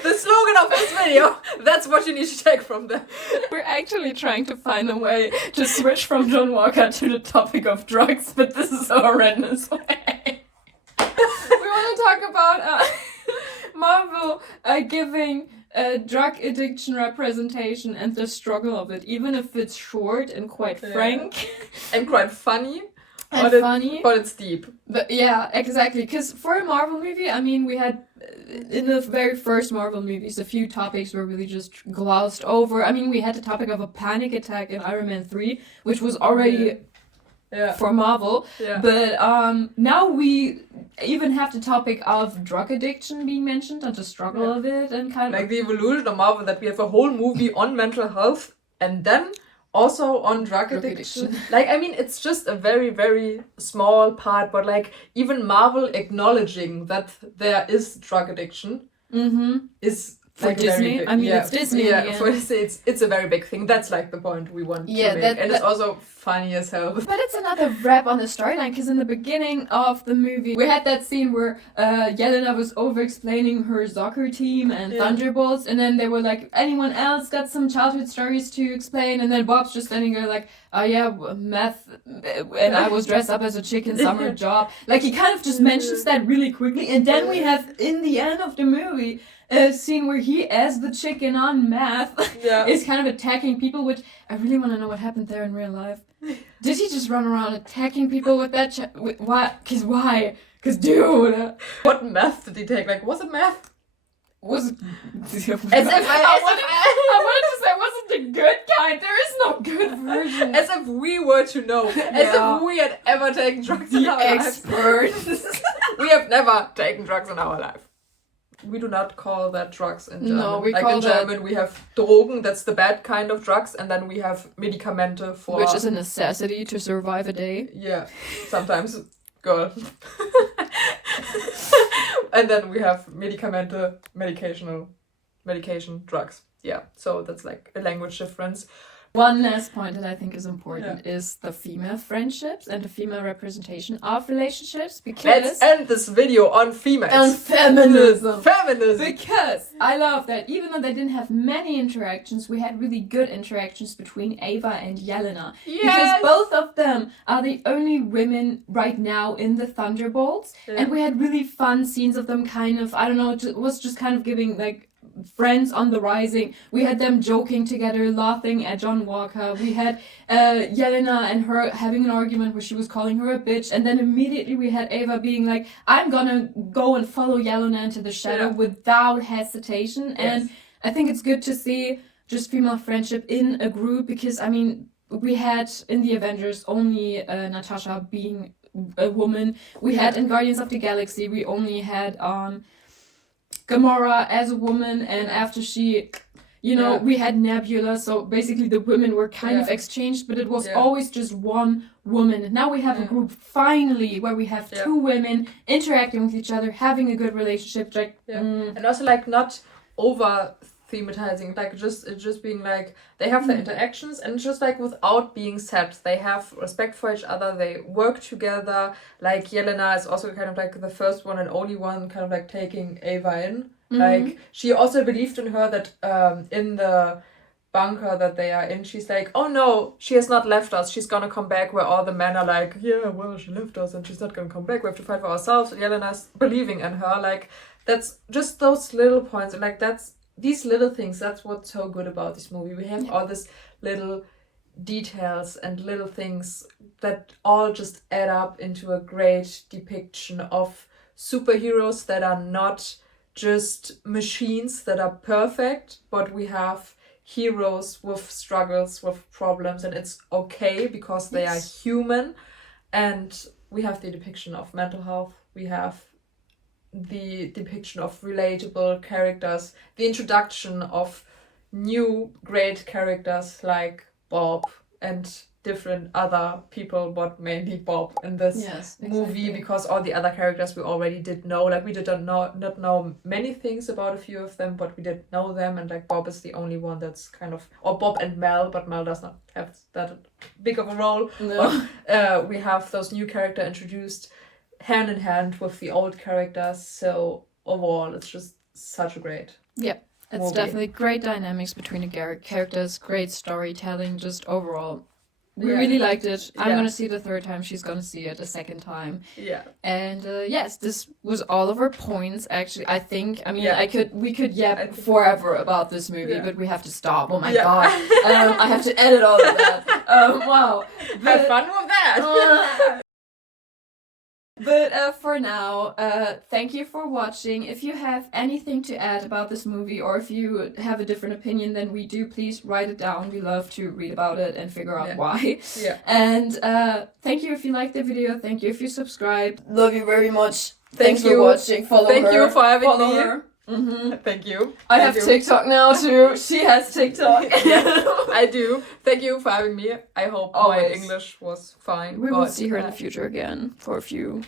The slogan of this video. That's what you need to take from there. We're actually trying to find a way to switch from John Walker to the topic of drugs, but this is a horrendous way. We want to talk about Marvel giving drug addiction representation and the struggle of it, even if it's short and quite frank. And quite funny. And funny. But it's deep. But yeah, exactly. Because for a Marvel movie, I mean, we had, in the very first Marvel movies, a few topics were really just glossed over. I mean, we had the topic of a panic attack in Iron Man 3, which was already for Marvel. Yeah. But now we even have the topic of drug addiction being mentioned and the struggle of it and kind of... Like the evolution of Marvel, that we have a whole movie on mental health and then... Also on drug addiction. Like, I mean, it's just a very, very small part, but like even Marvel acknowledging that there is drug addiction is for like Disney. Big, I mean, it's Disney. Yeah, for Disney, it's a very big thing. That's like the point we want to make. And it's also funny as hell. But it's another wrap on the storyline, because in the beginning of the movie, we had that scene where Yelena was over-explaining her soccer team and Thunderbolts, and then they were like, anyone else got some childhood stories to explain? And then Bob's just standing there like, oh yeah, meth, and I was dressed up as a chicken summer job. Like, he kind of just mentions that really quickly, and then we have, in the end of the movie, a scene where he, as the chicken on meth, is kind of attacking people, which I really want to know what happened there in real life. Did he just run around attacking people with that? Why? Because why? Because, dude. What meth did he take? Like, was it meth? Was it... I wanted to say, was it the good kind? There is no good version. As if we were to know. As if we had ever taken drugs in our lives. We have never taken drugs in our life. We do not call that drugs in German. No, we like call in German, we have Drogen, that's the bad kind of drugs, and then we have Medikamente for... Which is a necessity to survive a day. Yeah, sometimes, girl. And then we have Medikamente, medication, drugs. Yeah, so that's like a language difference. One last point that I think is important is the female friendships and the female representation of relationships, because... Let's end this video on females. On feminism. Feminism. Because I love that even though they didn't have many interactions, we had really good interactions between Ava and Yelena. Yes. Because both of them are the only women right now in the Thunderbolts. Yeah. And we had really fun scenes of them kind of, I don't know, it was just kind of giving like friends on the rising. We had them joking together, laughing at John Walker. We had Yelena and her having an argument where she was calling her a bitch, and then immediately we had Ava being like, I'm gonna go and follow Yelena into the shadow without hesitation. Yes. And I think it's good to see just female friendship in a group, because I mean, we had in the Avengers only Natasha being a woman. We had in Guardians of the Galaxy, we only had Gamora as a woman, and after she, you know, we had Nebula, so basically the women were kind of exchanged, but it was always just one woman. And now we have a group, finally, where we have two women interacting with each other, having a good relationship, like... And also, like, not over-thematizing, like, just being, like, they have their interactions, and just, like, without being sad, they have respect for each other, they work together, like, Yelena is also kind of, like, the first one and only one kind of, like, taking Ava in. Like, she also believed in her that in the bunker that they are in, she's like, oh no, she has not left us, she's gonna come back, where all the men are like, yeah, well, she left us and she's not gonna come back, we have to fight for ourselves. And Yelena's believing in her. Like, that's just those little points, and like that's these little things, that's what's so good about this movie. We have all these little details and little things that all just add up into a great depiction of superheroes that are not just machines that are perfect, but we have heroes with struggles, with problems, and it's okay because they are human. And we have the depiction of mental health, we have the depiction of relatable characters, the introduction of new great characters like Bob and different other people, but mainly Bob in this movie, because all the other characters we already did know. Like, we did not know many things about a few of them, but we did know them, and like Bob is the only one that's kind of, or Bob and Mel, but Mel does not have that big of a role. No. But we have those new characters introduced hand in hand with the old characters, so overall it's just such a great it's movie. definitely great dynamics between the characters, great storytelling, just overall. We really liked it. I'm gonna see it a third time. She's gonna see it a second time. Yeah. And yes, this was all of our points. Actually, I think. I mean, we could yap think forever about this movie, but we have to stop. Oh my Yeah. god! I have to edit all of that. Wow. Have fun with that. But for now, thank you for watching. If you have anything to add about this movie, or if you have a different opinion than we do, please write it down. We love to read about it and figure out why. Yeah. And thank you if you liked the video. Thank you if you subscribed. Love you very much. Thanks you for watching. Follow her. Thank you for having Follow me. her. Mm-hmm. Thank you. I have TikTok now too. She has TikTok. I do. Thank you for having me. I hope my English was fine. We will see her in the future again for a few.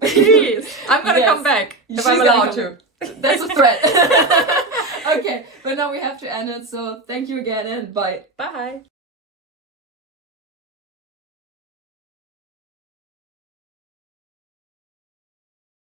Please. I'm gonna come back if I'm allowed to. That's a threat. Okay, but now we have to end it. So thank you again and bye. Bye.